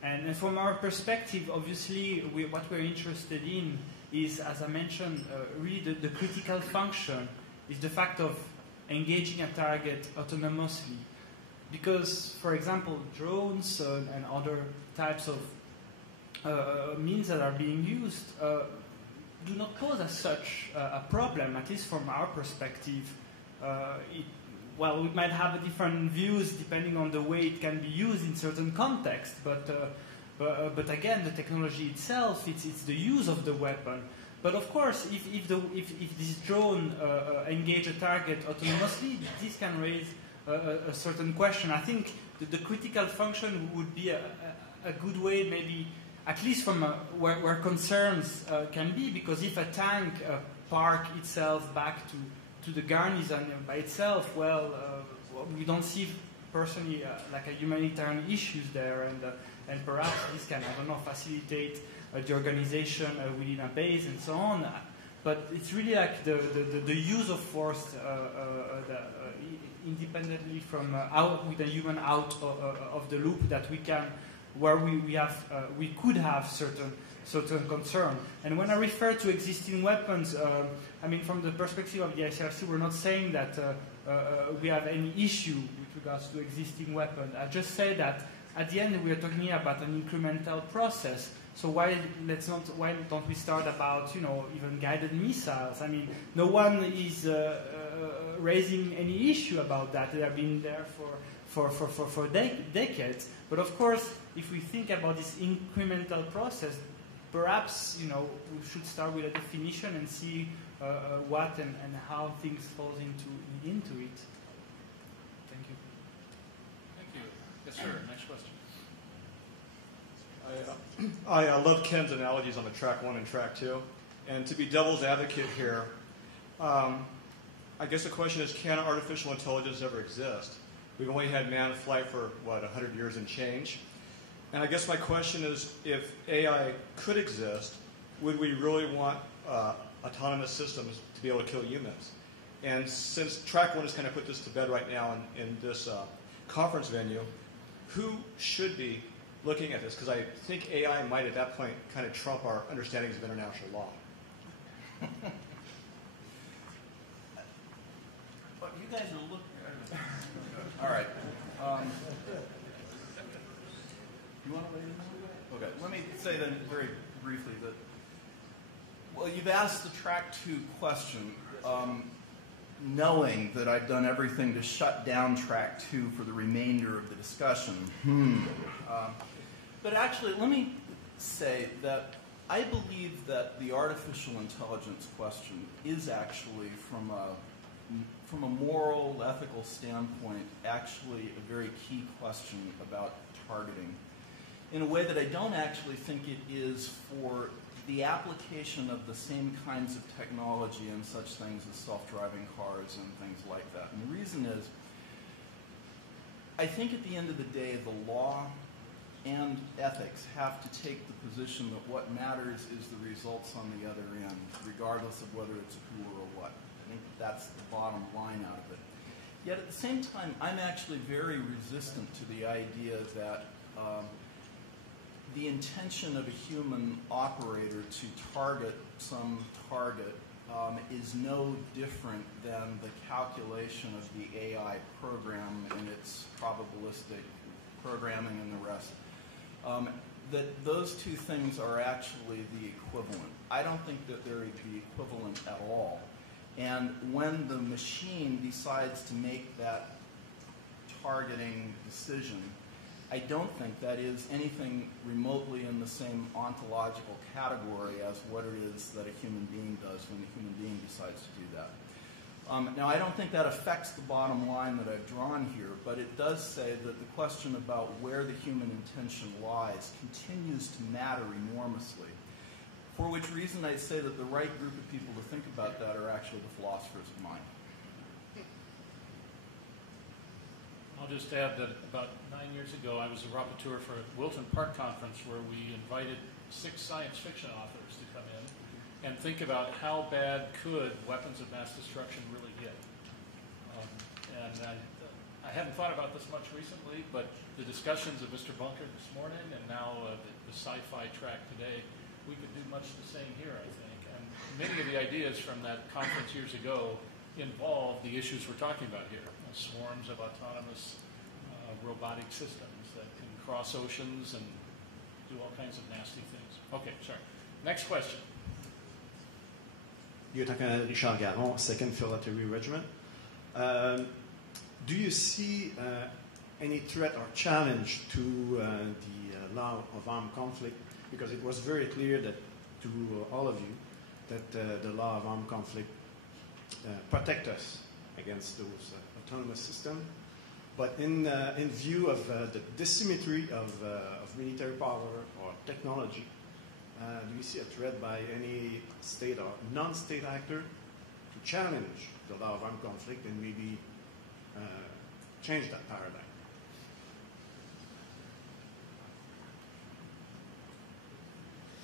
And from our perspective, obviously, what we're interested in is, as I mentioned, really the critical function is the fact of engaging a target autonomously. Because, for example, drones and other types of means that are being used do not pose as such a problem, at least from our perspective. Well, we might have different views depending on the way it can be used in certain contexts, but again, the technology itself, it's the use of the weapon. But of course, if this drone engage a target autonomously, this can raise a certain question. I think the critical function would be a good way, maybe, at least from where concerns can be, because if a tank park itself back to the garrison by itself, well, we don't see personally like a humanitarian issues there, and perhaps this can, I don't know, facilitate the organization within a base and so on. But it's really like the use of force independently from out with a human out of the loop that we can, where we could have certain concern. And when I refer to existing weapons, I mean, from the perspective of the ICRC, we're not saying that we have any issue with regards to existing weapons. I just say that at the end we are talking about an incremental process. So why don't we start about, even guided missiles? I mean, no one is raising any issue about that. They have been there for decades. But of course, if we think about this incremental process, perhaps we should start with a definition and see what and how things fall into it. Thank you. Thank you. Yes, sir. Next question. I love Ken's analogies on the track 1 and track 2. And to be devil's advocate here, I guess the question is, can artificial intelligence ever exist? We've only had man fly for, 100 years and change? And I guess my question is, if AI could exist, would we really want autonomous systems to be able to kill humans? And since track 1 has kind of put this to bed right now in this conference venue, who should be looking at this? Because I think AI might at that point kind of trump our understandings of international law. But you guys are looking. All right. You want to weigh in? Okay. Let me say then very briefly that, well, you've asked the track 2 question, knowing that I've done everything to shut down track 2 for the remainder of the discussion. But actually, let me say that I believe that the artificial intelligence question is actually, from a moral, ethical standpoint, actually a very key question about targeting, in a way that I don't actually think it is for the application of the same kinds of technology and such things as self-driving cars and things like that. And the reason is, I think at the end of the day, the law and ethics have to take the position that what matters is the results on the other end, regardless of whether it's who or what. I think that's the bottom line out of it. Yet at the same time, I'm actually very resistant to the idea that the intention of a human operator to target some target is no different than the calculation of the AI program and its probabilistic programming and the rest. That those two things are actually the equivalent. I don't think that they're the equivalent at all. And when the machine decides to make that targeting decision, I don't think that is anything remotely in the same ontological category as what it is that a human being does when a human being decides to do that. Now, I don't think that affects the bottom line that I've drawn here, but it does say that the question about where the human intention lies continues to matter enormously, for which reason I say that the right group of people to think about that are actually the philosophers of mind. I'll just add that about 9 years ago, I was a rapporteur for a Wilton Park conference where we invited 6 science fiction authors to come in and think about how bad could weapons of mass destruction really get. And I hadn't thought about this much recently, but the discussions of Mr. Bunker this morning and now the sci-fi track today, we could do much the same here, I think. And many of the ideas from that conference years ago involve the issues we're talking about here. Swarms of autonomous robotic systems that can cross oceans and do all kinds of nasty things. Okay, sorry. Next question. Lieutenant Richard Garon, 2nd Philately Regiment. Do you see any threat or challenge to the law of armed conflict? Because it was very clear that to all of you that the law of armed conflict protect us against those autonomous systems. But in view of the dissymmetry of military power or technology, do you see a threat by any state or non-state actor to challenge the law of armed conflict and maybe change that paradigm?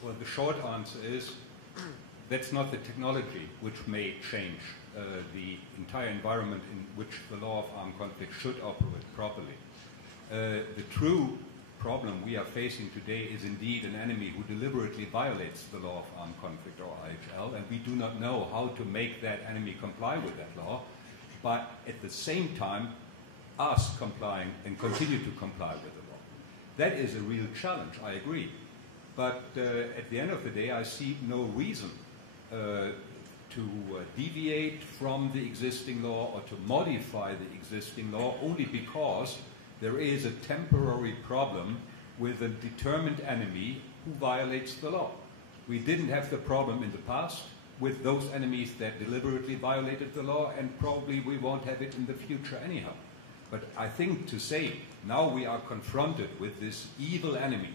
Well, the short answer is that's not the technology which may change the entire environment in which the law of armed conflict should operate properly. The true problem we are facing today is indeed an enemy who deliberately violates the law of armed conflict, or IHL, and we do not know how to make that enemy comply with that law, but at the same time, us complying and continue to comply with the law. That is a real challenge, I agree. But at the end of the day, I see no reason to deviate from the existing law or to modify the existing law only because there is a temporary problem with a determined enemy who violates the law. We didn't have the problem in the past with those enemies that deliberately violated the law, and probably we won't have it in the future anyhow. But I think to say now we are confronted with this evil enemy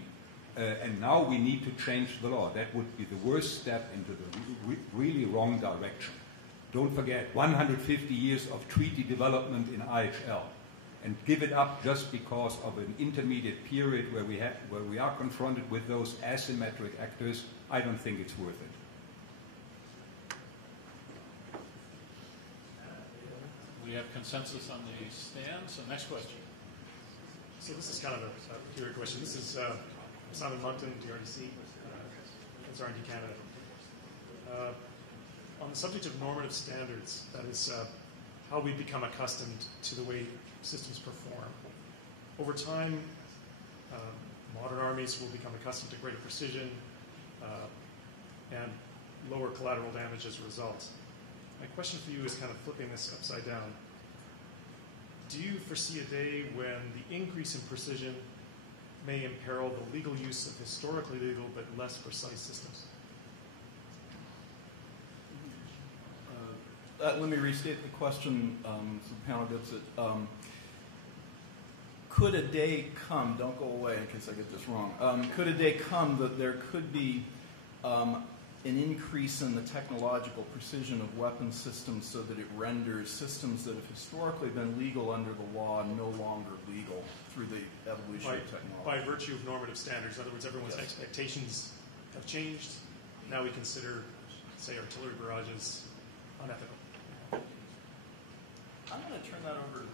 and now we need to change the law. That would be the worst step into the really wrong direction. Don't forget, 150 years of treaty development in IHL, and give it up just because of an intermediate period where we are confronted with those asymmetric actors, I don't think it's worth it. We have consensus on the stand, so next question. So this is kind of a peculiar question. This is Simon Moncton, DRDC, Consortium Canada. On the subject of normative standards, that is how we become accustomed to the way systems perform. Over time, modern armies will become accustomed to greater precision and lower collateral damage as a result. My question for you is kind of flipping this upside down. Do you foresee a day when the increase in precision may imperil the legal use of historically legal but less precise systems? Let me restate the question so the panel gets it. Could a day come, don't go away in case I get this wrong, could a day come that there could be an increase in the technological precision of weapon systems so that it renders systems that have historically been legal under the law no longer legal through the evolution of technology? By virtue of normative standards. In other words, everyone's expectations have changed. Now we consider, say, artillery barrages unethical. I'm going to turn that over to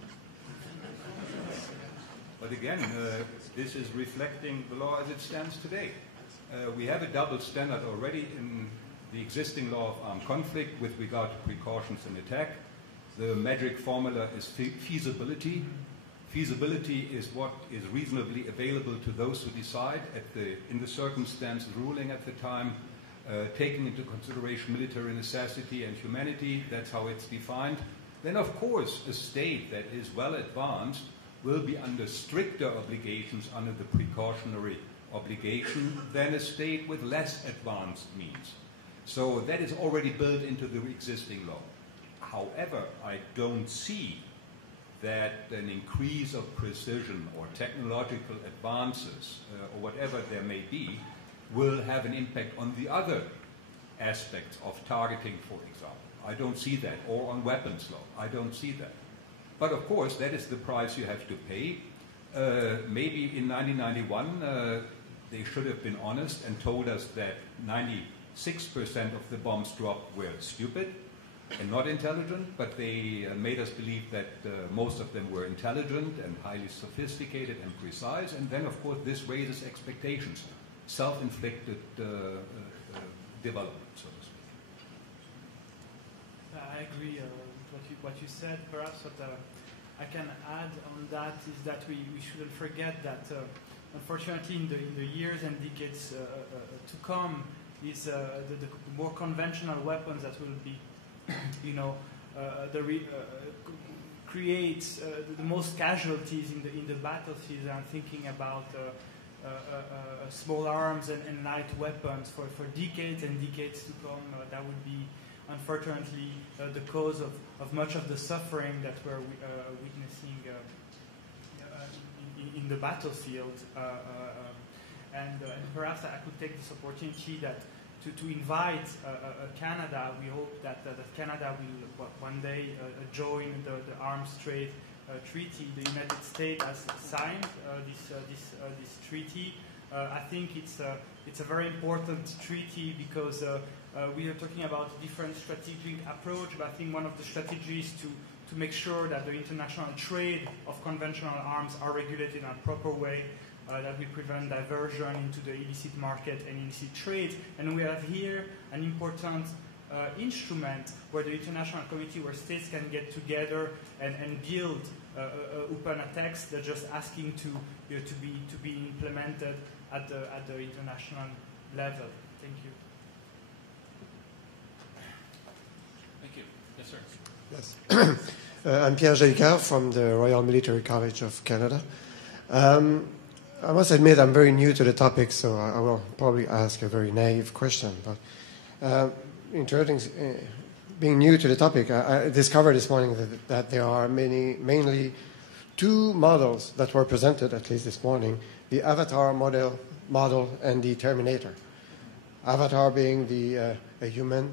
But again, this is reflecting the law as it stands today. We have a double standard already in the existing law of armed conflict with regard to precautions in attack. The magic formula is feasibility. Feasibility is what is reasonably available to those who decide in the circumstances ruling at the time, taking into consideration military necessity and humanity. That's how it's defined. Then, of course, a state that is well advanced will be under stricter obligations under the precautionary obligation than a state with less advanced means. So that is already built into the existing law. However, I don't see that an increase of precision or technological advances or whatever there may be will have an impact on the other aspects of targeting, for example. I don't see that. Or on weapons law. I don't see that. But of course, that is the price you have to pay. Maybe in 1991, they should have been honest and told us that 96% of the bombs dropped were stupid and not intelligent, but they made us believe that most of them were intelligent and highly sophisticated and precise. And then, of course, this raises expectations, self-inflicted development, so to speak. I agree with what you said. Perhaps what I can add on that is that we shouldn't forget that unfortunately in the years and decades to come is the more conventional weapons that will be create the most casualties in the battlefield. I'm thinking about small arms and light weapons for decades and decades to come. That would be unfortunately the cause of much of the suffering that we're witnessing in the battlefield. And perhaps I could take this opportunity to invite Canada. We hope that Canada will one day join the Arms Trade Treaty. The United States has signed this treaty. I think it's a very important treaty because we are talking about a different strategic approach, but I think one of the strategies to make sure that the international trade of conventional arms are regulated in a proper way, that we prevent diversion into the illicit market and illicit trade. And we have here an important instrument where the international community, where states can get together and build open attacks. They're just asking to be implemented at the international level. Thank you. Thank you. Yes, sir. Yes. I'm Pierre Giacca from the Royal Military College of Canada. I must admit I'm very new to the topic, so I will probably ask a very naive question. But being new to the topic, I discovered this morning that there are mainly two models that were presented, at least this morning. The Avatar model model and the Terminator. Avatar being a human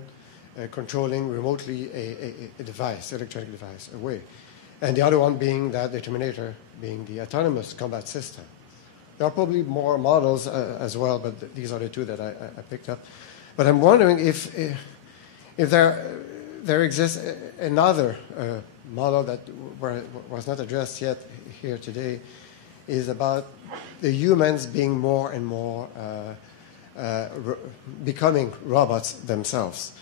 controlling remotely a device, electronic device, away. And the other one being that the Terminator being the autonomous combat system. There are probably more models as well, but these are the two that I picked up. But I'm wondering if there exists another model that was not addressed yet here today, is about the humans being more and more becoming robots themselves.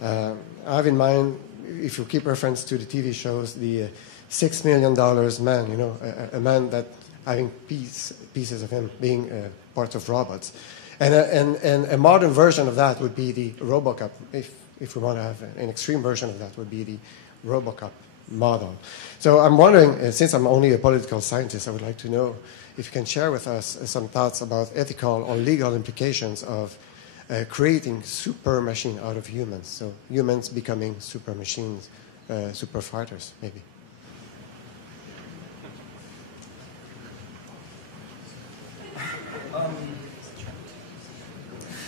I have in mind, if you keep reference to the TV shows, the $6 million man, you know, a man that having pieces of him being parts of robots. And a modern version of that would be the RoboCop. If we want to have an extreme version of that, would be the RoboCop model. So I'm wondering, since I'm only a political scientist, I would like to know if you can share with us some thoughts about ethical or legal implications of creating super machine out of humans. So humans becoming super machines, super fighters, maybe.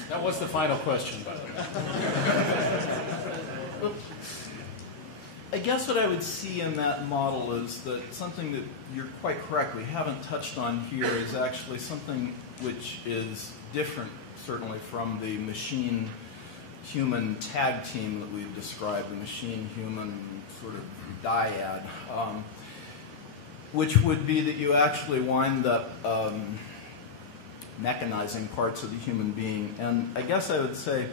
That was the final question, by the way. I guess what I would see in that model is that something that you're quite correct, we haven't touched on here, is actually something which is different, certainly, from the machine-human tag team that we've described, the machine-human sort of dyad, which would be that you actually wind up mechanizing parts of the human being. And I guess I would say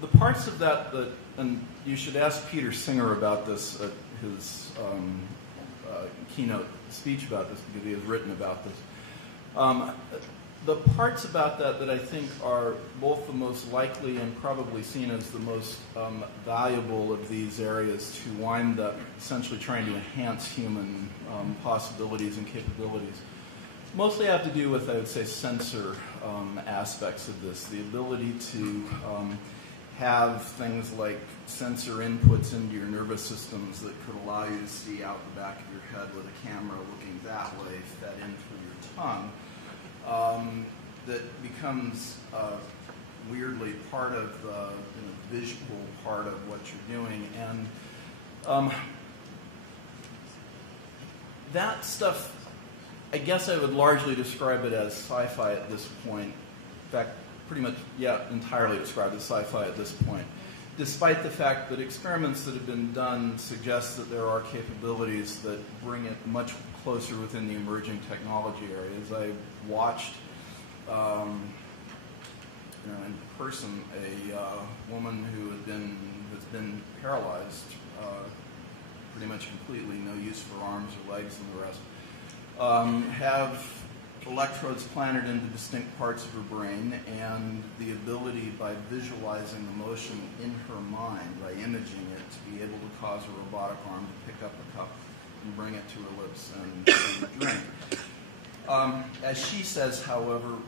the parts of that, and you should ask Peter Singer about this at his keynote speech about this, because he has written about this. The parts about that I think are both the most likely and probably seen as the most valuable of these areas to wind up essentially trying to enhance human possibilities and capabilities mostly have to do with, I would say, sensor aspects of this. The ability to have things like sensor inputs into your nervous systems that could allow you to see out the back of your head with a camera looking that way, fed in through your tongue, that becomes weirdly part of the visual part of what you're doing. And that stuff, I guess I would largely describe it as sci-fi at this point. In fact, pretty much, entirely described as sci-fi at this point, despite the fact that experiments that have been done suggest that there are capabilities that bring it much closer within the emerging technology areas. I watched, in person, a woman who has been paralyzed pretty much completely, no use for arms or legs and the rest, have electrodes planted into distinct parts of her brain, and the ability, by visualizing the motion in her mind, by imaging it, to be able to cause a robotic arm to pick up a cup and bring it to her lips and drink. As she says, however,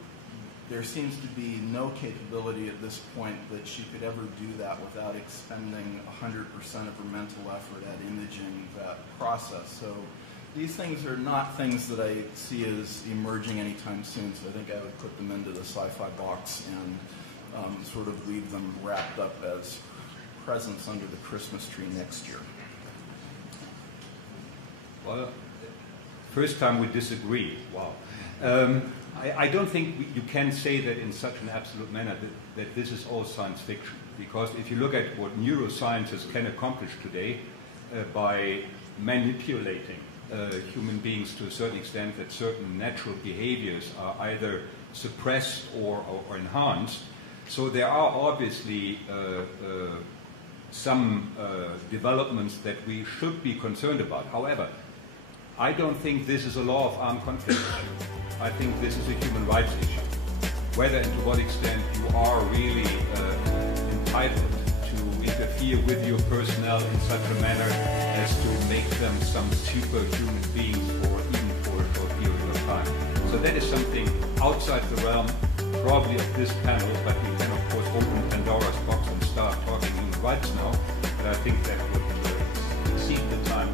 there seems to be no capability at this point that she could ever do that without expending 100% of her mental effort at imaging that process. So these things are not things that I see as emerging anytime soon, so I think I would put them into the sci-fi box and sort of leave them wrapped up as presents under the Christmas tree next year. Well, first time we disagree. Wow. I don't think you can say that in such an absolute manner that this is all science fiction, because if you look at what neuroscientists can accomplish today by manipulating human beings to a certain extent, that certain natural behaviors are either suppressed or enhanced. So there are obviously some developments that we should be concerned about. However, I don't think this is a law of armed conflict issue. I think this is a human rights issue. Whether and to what extent you are really entitled to interfere with your personnel in such a manner as to make them some superhuman beings even for a short period of time. So that is something outside the realm probably of this panel, but we can of course open Pandora's box and start talking human rights now. But I think that would exceed the time